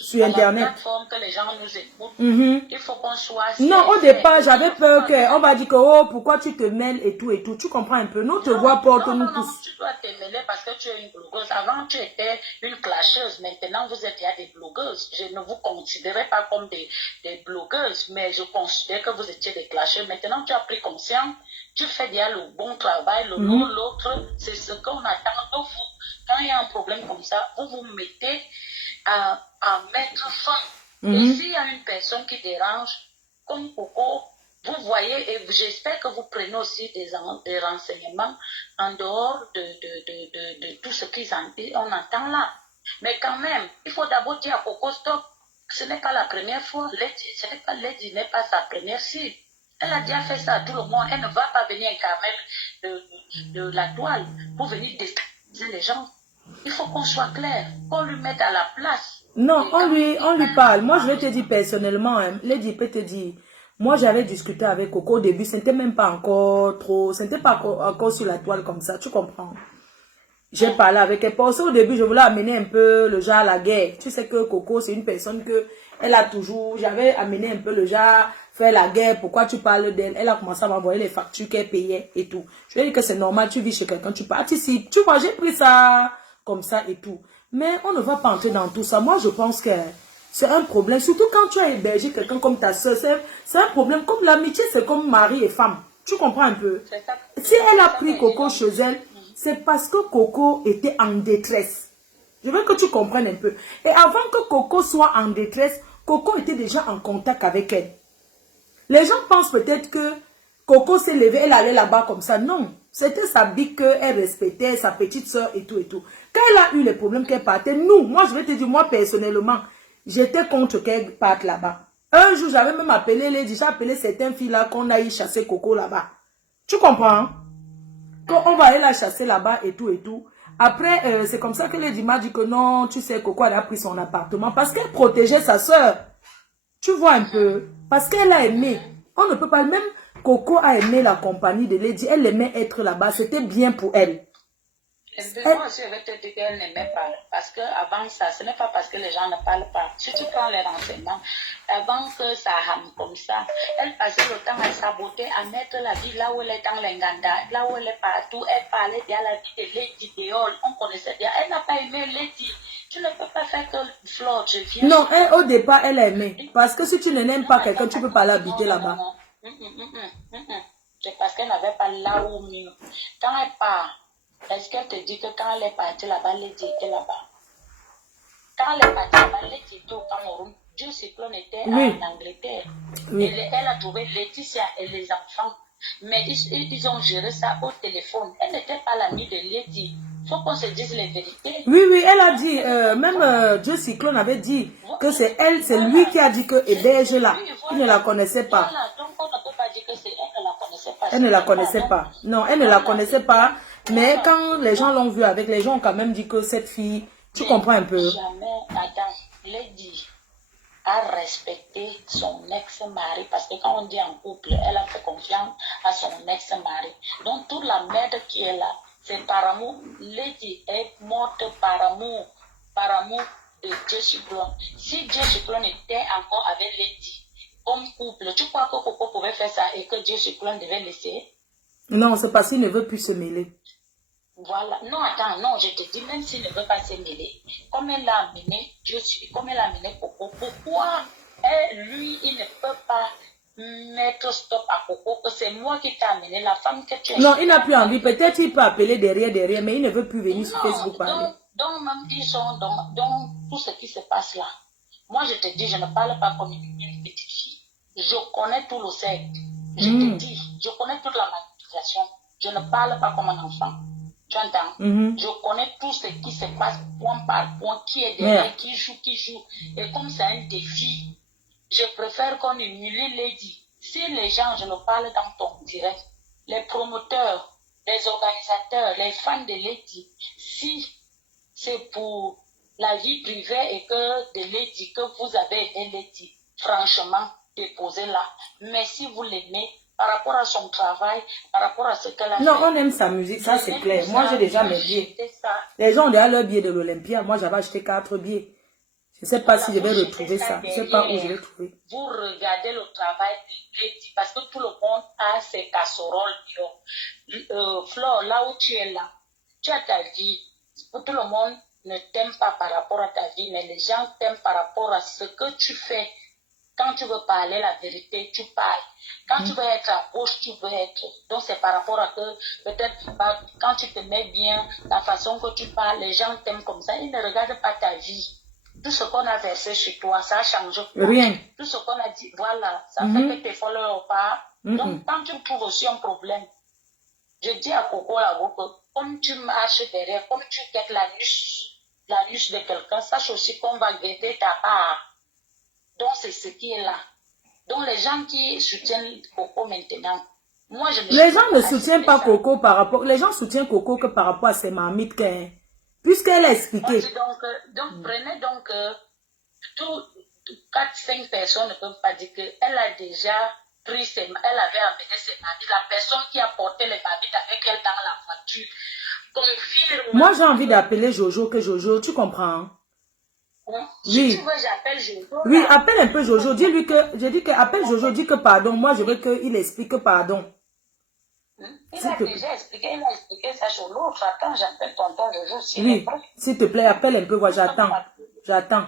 sur Internet, la plateforme, que les gens nous écoutent, il faut qu'on soit... Non, au départ, j'avais peur qu'on va dire que, oh, pourquoi tu te mêles et tout et tout. Tu comprends un peu? Nous te voit porte nous tous. Non, tu dois te mêler parce que tu es une blogueuse. Avant, tu étais une clasheuse. Maintenant, vous êtes des blogueuses. Je ne vous considérais pas comme des blogueuses, mais je considère que vous étiez des clasheurs. Maintenant, tu as pris conscience, tu fais déjà le bon travail, le nom, l'autre, c'est ce qu'on attend de vous. Quand il y a un problème comme ça, vous vous mettez à mettre fin. Et s'il y a une personne qui dérange, comme Coco, vous voyez, et j'espère que vous prenez aussi des renseignements en dehors de tout ce qu'on entend là. Mais quand même, il faut d'abord dire à Coco, stop, ce n'est pas la première fois, Lady n'est pas sa première cible. Elle a déjà fait ça à tout le monde, elle ne va pas venir incarner de la toile pour venir déstabiliser les gens. Il faut qu'on soit clair, qu'on lui mette à la place. Non, on lui parle. Moi, je vais te dire personnellement, hein, Lady peut te dire, moi, j'avais discuté avec Coco au début, ce n'était même pas encore trop, ce n'était pas encore sur la toile comme ça, tu comprends? J'ai parlé avec elle. Parce qu'au début, je voulais amener un peu le genre à la guerre. Tu sais que Coco, c'est une personne que elle a toujours, j'avais amené un peu le genre, faire la guerre, pourquoi tu parles d'elle? Elle a commencé à m'envoyer les factures qu'elle payait et tout. Je lui ai dit que c'est normal, tu vis chez quelqu'un, tu participes. Tu vois, j'ai pris ça comme ça et tout. Mais on ne va pas entrer dans tout ça. Moi, je pense que c'est un problème. Surtout quand tu as hébergé quelqu'un comme ta soeur. C'est un problème. Comme l'amitié, c'est comme mari et femme. Tu comprends un peu? Si elle a pris Coco chez elle, c'est parce que Coco était en détresse. Je veux que tu comprennes un peu. Et avant que Coco soit en détresse, Coco était déjà en contact avec elle. Les gens pensent peut-être que Coco s'est levée, elle allait là-bas comme ça. Non. C'était sa big qu'elle respectait, sa petite soeur et tout et tout. Quand elle a eu les problèmes qu'elle partait, moi je vais te dire, moi personnellement, j'étais contre qu'elle parte là-bas. Un jour, j'avais même appelé j'ai appelé certaines filles là qu'on a eu chasser Coco là-bas. Tu comprends? Hein? On va aller la chasser là-bas et tout et tout. Après, c'est comme ça que Lady m'a dit que non, tu sais, Coco elle a pris son appartement parce qu'elle protégeait sa soeur. Tu vois un peu? Parce qu'elle a aimé. On ne peut pas, même Coco a aimé la compagnie de Lady. Elle aimait être là-bas. C'était bien pour elle. Moi aussi, je vais te dire qu'elle n'aimait pas. Parce qu'avant ça, ce n'est pas parce que les gens ne parlent pas. Si tu prends les renseignements, avant que ça rame comme ça, elle passait le temps à saboter, à mettre la vie là où elle est dans l'Enganda, là où elle est partout. Elle parlait de la vie de Lady Déol. On connaissait bien. Elle n'a pas aimé Lady. Tu ne peux pas faire que Flore, je viens. Non, au départ, elle aimait. Parce que si tu n'aimes pas quelqu'un, tu ne peux pas l'habiter là-bas. C'est parce qu'elle n'avait pas là où mieux. Quand elle part, est-ce qu'elle te dit que quand elle est partie là-bas, Lady était là-bas? Quand elle est partie là-bas, Lady était au Cameroun. Dieu Cyclone était en Angleterre. Oui. Elle a trouvé Laetitia et les enfants. Mais ils ont géré ça au téléphone. Elle n'était pas l'amie de Lady. Il faut qu'on se dise les vérités. Oui, elle a dit, même Dieu Cyclone avait dit que c'est elle, c'est lui qui a dit que héberge là. Il ne la connaissait pas. Voilà, donc on ne peut pas dire que c'est elle ne la connaissait pas. Elle ne la connaissait pas. Non, elle ne la connaissait pas. Mais quand les gens l'ont vue avec, les gens ont quand même dit que cette fille, tu comprends un peu. Jamais, attends, Lady a respecté son ex-mari. Parce que quand on dit en couple, elle a fait confiance à son ex-mari. Donc toute la merde qui est là, c'est par amour. Lady est morte par amour de Dieu Cyclone. Si Dieu Cyclone était encore avec Lady comme couple, tu crois que Coco pouvait faire ça et que Dieu Cyclone devait laisser? Non, c'est parce qu'il ne veut plus se mêler. Voilà. Non, attends, non, je te dis, même s'il ne veut pas se mêler, comme elle l'a amené, comme elle a amené Coco, pourquoi lui, il ne peut pas mettre stop à Coco, que c'est moi qui t'ai amené, la femme que tu as... Non, il n'a plus envie. Peut-être il peut appeler derrière, mais il ne veut plus venir sur Facebook parler. Donc, même disons, donc, tout ce qui se passe là, moi je te dis, je ne parle pas comme une petite fille. Je connais tout le secte. Je te dis, je connais toute la manipulation. Je ne parle pas comme un enfant. Tu entends? Je connais tout ce qui se passe point par point, qui est derrière, qui joue. Et comme c'est un défi, je préfère qu'on humilie Lady. Si les gens, je le parle dans ton direct, les promoteurs, les organisateurs, les fans de Lady, si c'est pour la vie privée et que de Lady, que vous avez aimé Lady, franchement, déposez-la. Mais si vous l'aimez, par rapport à son travail, par rapport à ce qu'elle a fait. Non, on aime sa musique, ça c'est clair. Moi, j'ai déjà mes billets. Les gens ont déjà leur billet de l'Olympia. Moi, j'avais acheté 4 billets. Je ne sais pas si je vais retrouver ça. Je ne sais pas où je vais trouver. Vous regardez le travail de Lady parce que tout le monde a ses casseroles. Flore, là où tu es là, tu as ta vie. Tout le monde ne t'aime pas par rapport à ta vie, mais les gens t'aiment par rapport à ce que tu fais quand tu veux parler la vérité, tu parles. Quand tu veux être à gauche, tu veux être. Donc, c'est par rapport à que, peut-être, quand tu te mets bien, la façon que tu parles, les gens t'aiment comme ça, ils ne regardent pas ta vie. Tout ce qu'on a versé chez toi, ça a changé quoi? Rien. Tout ce qu'on a dit, voilà, ça fait que tes followers partent. Donc, quand tu trouves aussi un problème, je dis à Coco là-haut que comme tu marches derrière, comme tu guettes la luce de quelqu'un, sache aussi qu'on va guetter ta part. Donc, c'est ce qui est là. Donc, les gens qui soutiennent Coco maintenant, moi, je me Les gens ne soutiennent pas Coco par rapport... Les gens soutiennent Coco que par rapport à ses marmites qu'elle... Puisqu'elle a expliqué. Donc, prenez donc... 4-5 personnes ne peuvent pas dire qu'elle a déjà pris elle avait amené ses marmites. La personne qui a porté les marmites avec elle dans la voiture confirme. Moi, j'ai envie d'appeler Jojo, que Jojo, tu comprends? Oui. Oui. Si tu veux, j'appelle Jojo. Oui, appelle un peu Jojo. Dis-lui que... J'ai dit que... Appelle Jojo, dis que pardon. Moi, je veux qu'il explique que pardon. Il a déjà expliqué, il a expliqué ça sur l'autre. Attends, j'appelle tonton Jojo. Oui, s'il te plaît, appelle un peu. Voilà, j'attends. J'attends.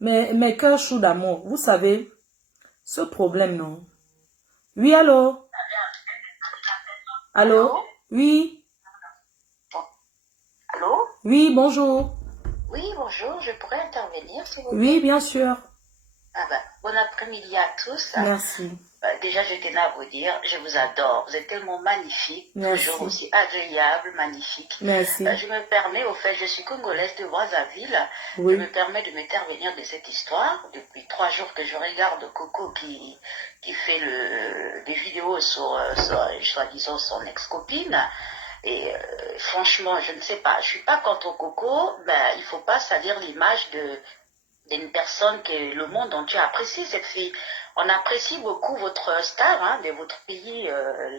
Mais cœur chaud d'amour, vous savez, ce problème, non? Oui, allô? Allô? Oui? Allô? Oui, bonjour. Oui, bonjour, je pourrais intervenir, s'il vous plaît? Oui, bien sûr. Ah ben, bon après-midi à tous. Merci. Déjà, je tenais à vous dire, je vous adore. Vous êtes tellement magnifique, toujours aussi agréable, magnifique. Merci. Je me permets, au fait, je suis congolaise de Brazzaville. Oui. Je me permets de m'intervenir de cette histoire. Depuis 3 jours que je regarde Coco qui fait des vidéos sur soi-disant, son ex-copine. Et franchement, je ne sais pas. Je suis pas contre Coco, mais il faut pas salir l'image d'une personne que le monde entier apprécie, cette fille. On apprécie beaucoup votre star, hein, de votre pays,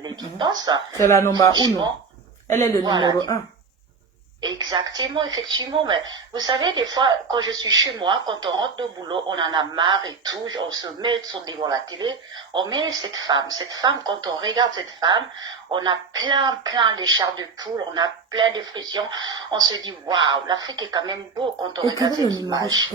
l'Égyptance. C'est la numéro 1. Elle est le numéro 1. Exactement, effectivement. Mais vous savez, des fois, quand je suis chez moi, quand on rentre de boulot, on en a marre et tout, on se met devant la télé, on met cette femme. Cette femme, quand on regarde cette femme, on a plein les chars de poule, on a plein de frictions. On se dit, waouh, l'Afrique est quand même beau quand on regarde cette image.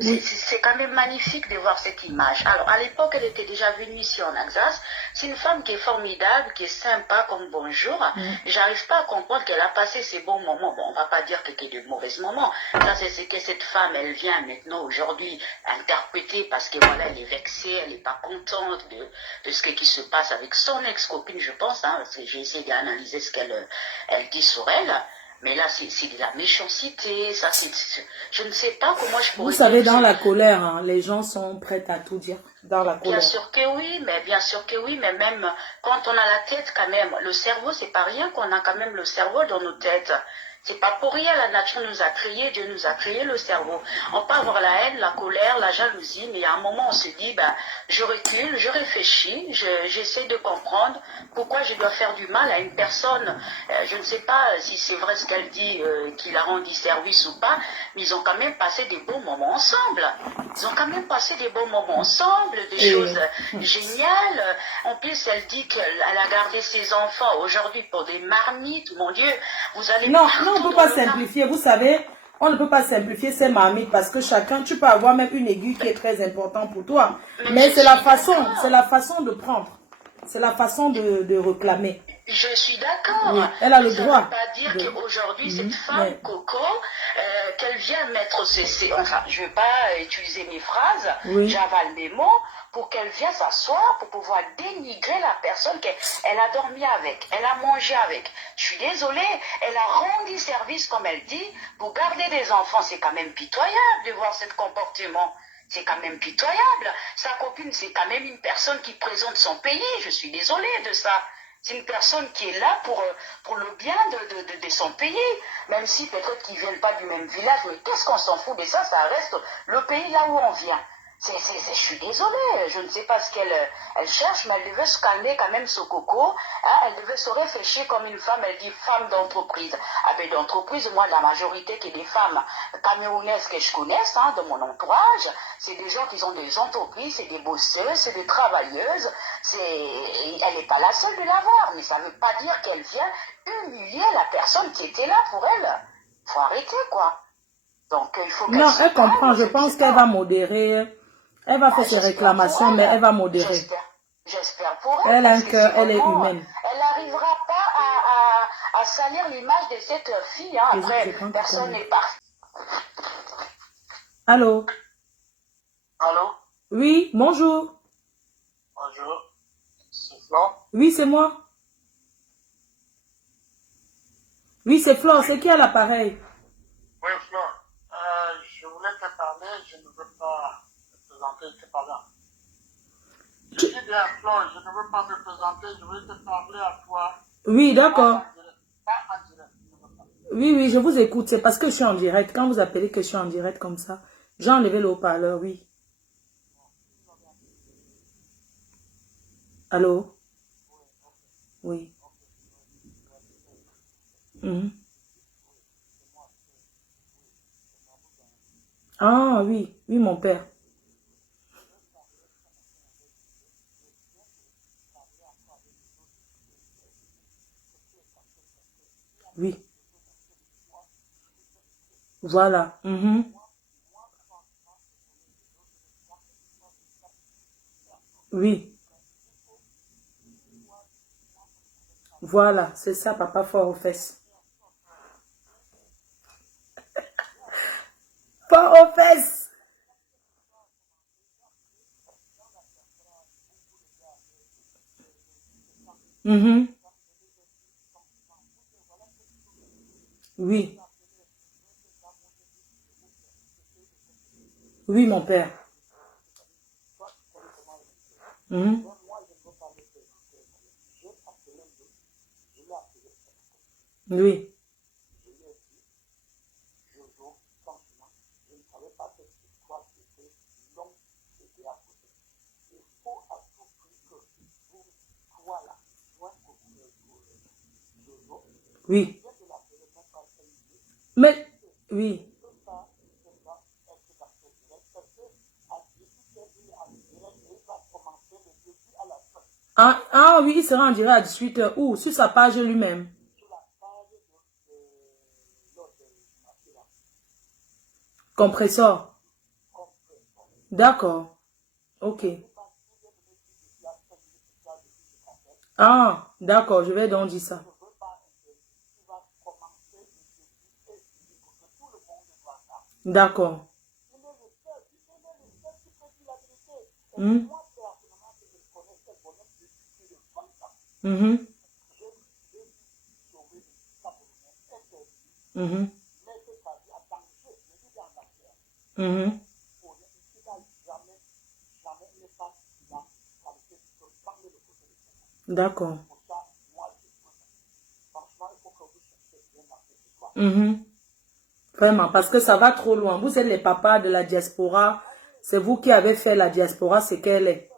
C'est quand même magnifique de voir cette image. Alors, à l'époque, elle était déjà venue ici en Alsace. C'est une femme qui est formidable, qui est sympa comme bonjour. J'arrive pas à comprendre qu'elle a passé ces bons moments. Bon, on va pas dire que c'est de mauvais moments. Ça, c'est ce que cette femme, elle vient maintenant, aujourd'hui, interpréter parce que voilà, elle est vexée, elle n'est pas contente de ce qui se passe avec son ex-copine, je pense. Hein, j'ai essayé d'analyser ce qu'elle dit sur elle. Mais là, c'est de la méchanceté, ça, je ne sais pas comment je pourrais... Vous savez, dans la colère, hein, les gens sont prêts à tout dire. Dans la colère. Bien sûr que oui, mais même quand on a la tête quand même, le cerveau, c'est pas rien qu'on a quand même le cerveau dans nos têtes. C'est pas pour rien, la nature nous a créé, Dieu nous a créé le cerveau. On peut avoir la haine, la colère, la jalousie, mais à un moment on se dit, ben, je recule, je réfléchis, j'essaie de comprendre pourquoi je dois faire du mal à une personne. Je ne sais pas si c'est vrai ce qu'elle dit, qu'il a rendu service ou pas, mais ils ont quand même passé des bons moments ensemble. Ils ont quand même passé des bons moments ensemble, des choses géniales. En plus, elle dit qu'elle a gardé ses enfants aujourd'hui pour des marmites. Mon Dieu, vous allez... Non, on ne peut pas simplifier. Vous savez, on ne peut pas simplifier ces marmites parce que chacun, tu peux avoir même une aiguille qui est très importante pour toi. Mais c'est la façon de prendre. C'est la façon de réclamer. Je suis d'accord. Oui, elle a le droit. Ça ne veut pas dire qu'aujourd'hui, cette femme, Coco, qu'elle vient mettre enfin, je ne vais pas utiliser mes phrases, j'avale mes mots, pour qu'elle vienne s'asseoir, pour pouvoir dénigrer la personne qu'elle a dormi avec, elle a mangé avec. Je suis désolée, elle a rendu service, comme elle dit, pour garder des enfants. C'est quand même pitoyable de voir ce comportement. C'est quand même pitoyable. Sa copine, c'est quand même une personne qui présente son pays. Je suis désolée de ça. C'est une personne qui est là pour le bien de son pays. Même si peut-être qu'ils ne viennent pas du même village. Mais qu'est-ce qu'on s'en fout de ça? Ça reste le pays là où on vient. Je suis désolée, je ne sais pas ce qu'elle cherche, mais elle devait se calmer quand même ce Coco. Hein, elle devait se réfléchir comme une femme, elle dit femme d'entreprise. Ah ben d'entreprise, moi la majorité qui est des femmes camerounaises que je connaisse, hein, de mon entourage, c'est des gens qui ont des entreprises, c'est des bosseuses, c'est des travailleuses. Elle n'est pas la seule de l'avoir, mais ça ne veut pas dire qu'elle vient humilier la personne qui était là pour elle. Faut arrêter quoi. Donc il faut qu'elle... Non, elle comprend, je pense qu'elle va modérer. Elle va faire ses réclamations, mais elle va modérer. J'espère pour elle. Elle a un cœur, elle est humaine. Elle n'arrivera pas à salir l'image de cette fille. Hein. Après, personne n'est parfait. Allô? Allô? Oui, bonjour. Bonjour. C'est Flore? Oui, c'est moi. Oui, c'est Flore. C'est qui à l'appareil? Oui, Flore. Je voulais te parler, je ne veux pas te présenter, te parler. Je dis bien, Flore, je ne veux pas me présenter, je veux te parler à toi. Oui, d'accord. Pas en direct. Oui, oui, je vous écoute. C'est parce que je suis en direct. Quand vous appelez que je suis en direct comme ça, j'ai enlevé le haut-parleur, oui. Allô? Oui. Ah oui, oui, mon père. Oui. Voilà. Oui. Voilà, c'est ça, papa fort aux fesses. Fort aux fesses. Oui. Oui, mon père. Oui. Oui. Mais, oui. Ah oui, il sera en direct à 18h. Ou sur sa page lui-même. Compresseur. D'accord. Ok. Ah, d'accord, je vais donc dire ça. D'accord. D'accord. Vraiment, parce que ça va trop loin. Vous êtes les papas de la diaspora. C'est vous qui avez fait la diaspora, c'est qu'elle est.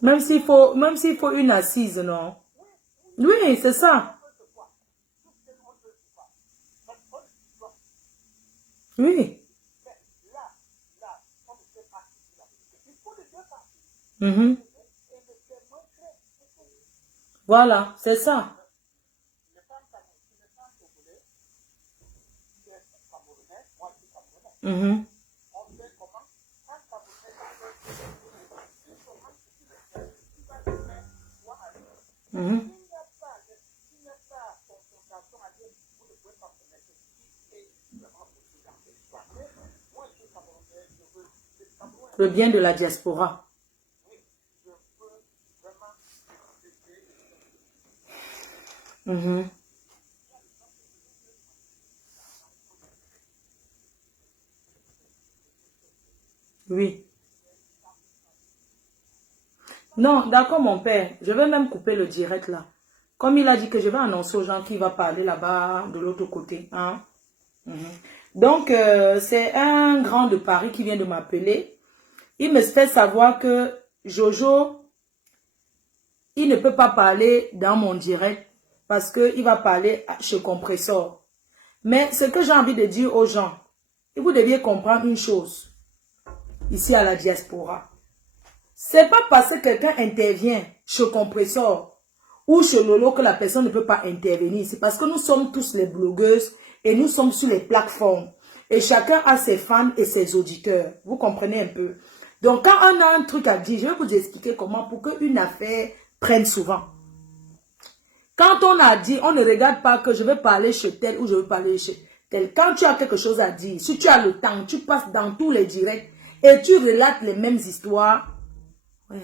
Même s'il faut une assise, non? Oui, c'est ça. Oui. Voilà, c'est ça. Le bien de la diaspora. Oui. Non, d'accord, mon père. Je vais même couper le direct là. Comme il a dit que je vais annoncer aux gens qu'il va parler là-bas de l'autre côté. Hein? Donc, c'est un grand de Paris qui vient de m'appeler. Il me fait savoir que Jojo, il ne peut pas parler dans mon direct parce qu'il va parler chez Compresseur. Mais ce que j'ai envie de dire aux gens, vous deviez comprendre une chose. ici à la diaspora. C'est pas parce que quelqu'un intervient chez Compressor ou chez Lolo que la personne ne peut pas intervenir. C'est parce que nous sommes tous les blogueuses et nous sommes sur les plateformes. Et chacun a ses fans et ses auditeurs. Vous comprenez un peu? Donc, quand on a un truc à dire, je vais vous expliquer comment pour qu'une affaire prenne souvent. Quand on a dit, on ne regarde pas que je vais parler chez tel ou je vais parler chez tel. Quand tu as quelque chose à dire, si tu as le temps, tu passes dans tous les directs et tu relates les mêmes histoires. Ouais.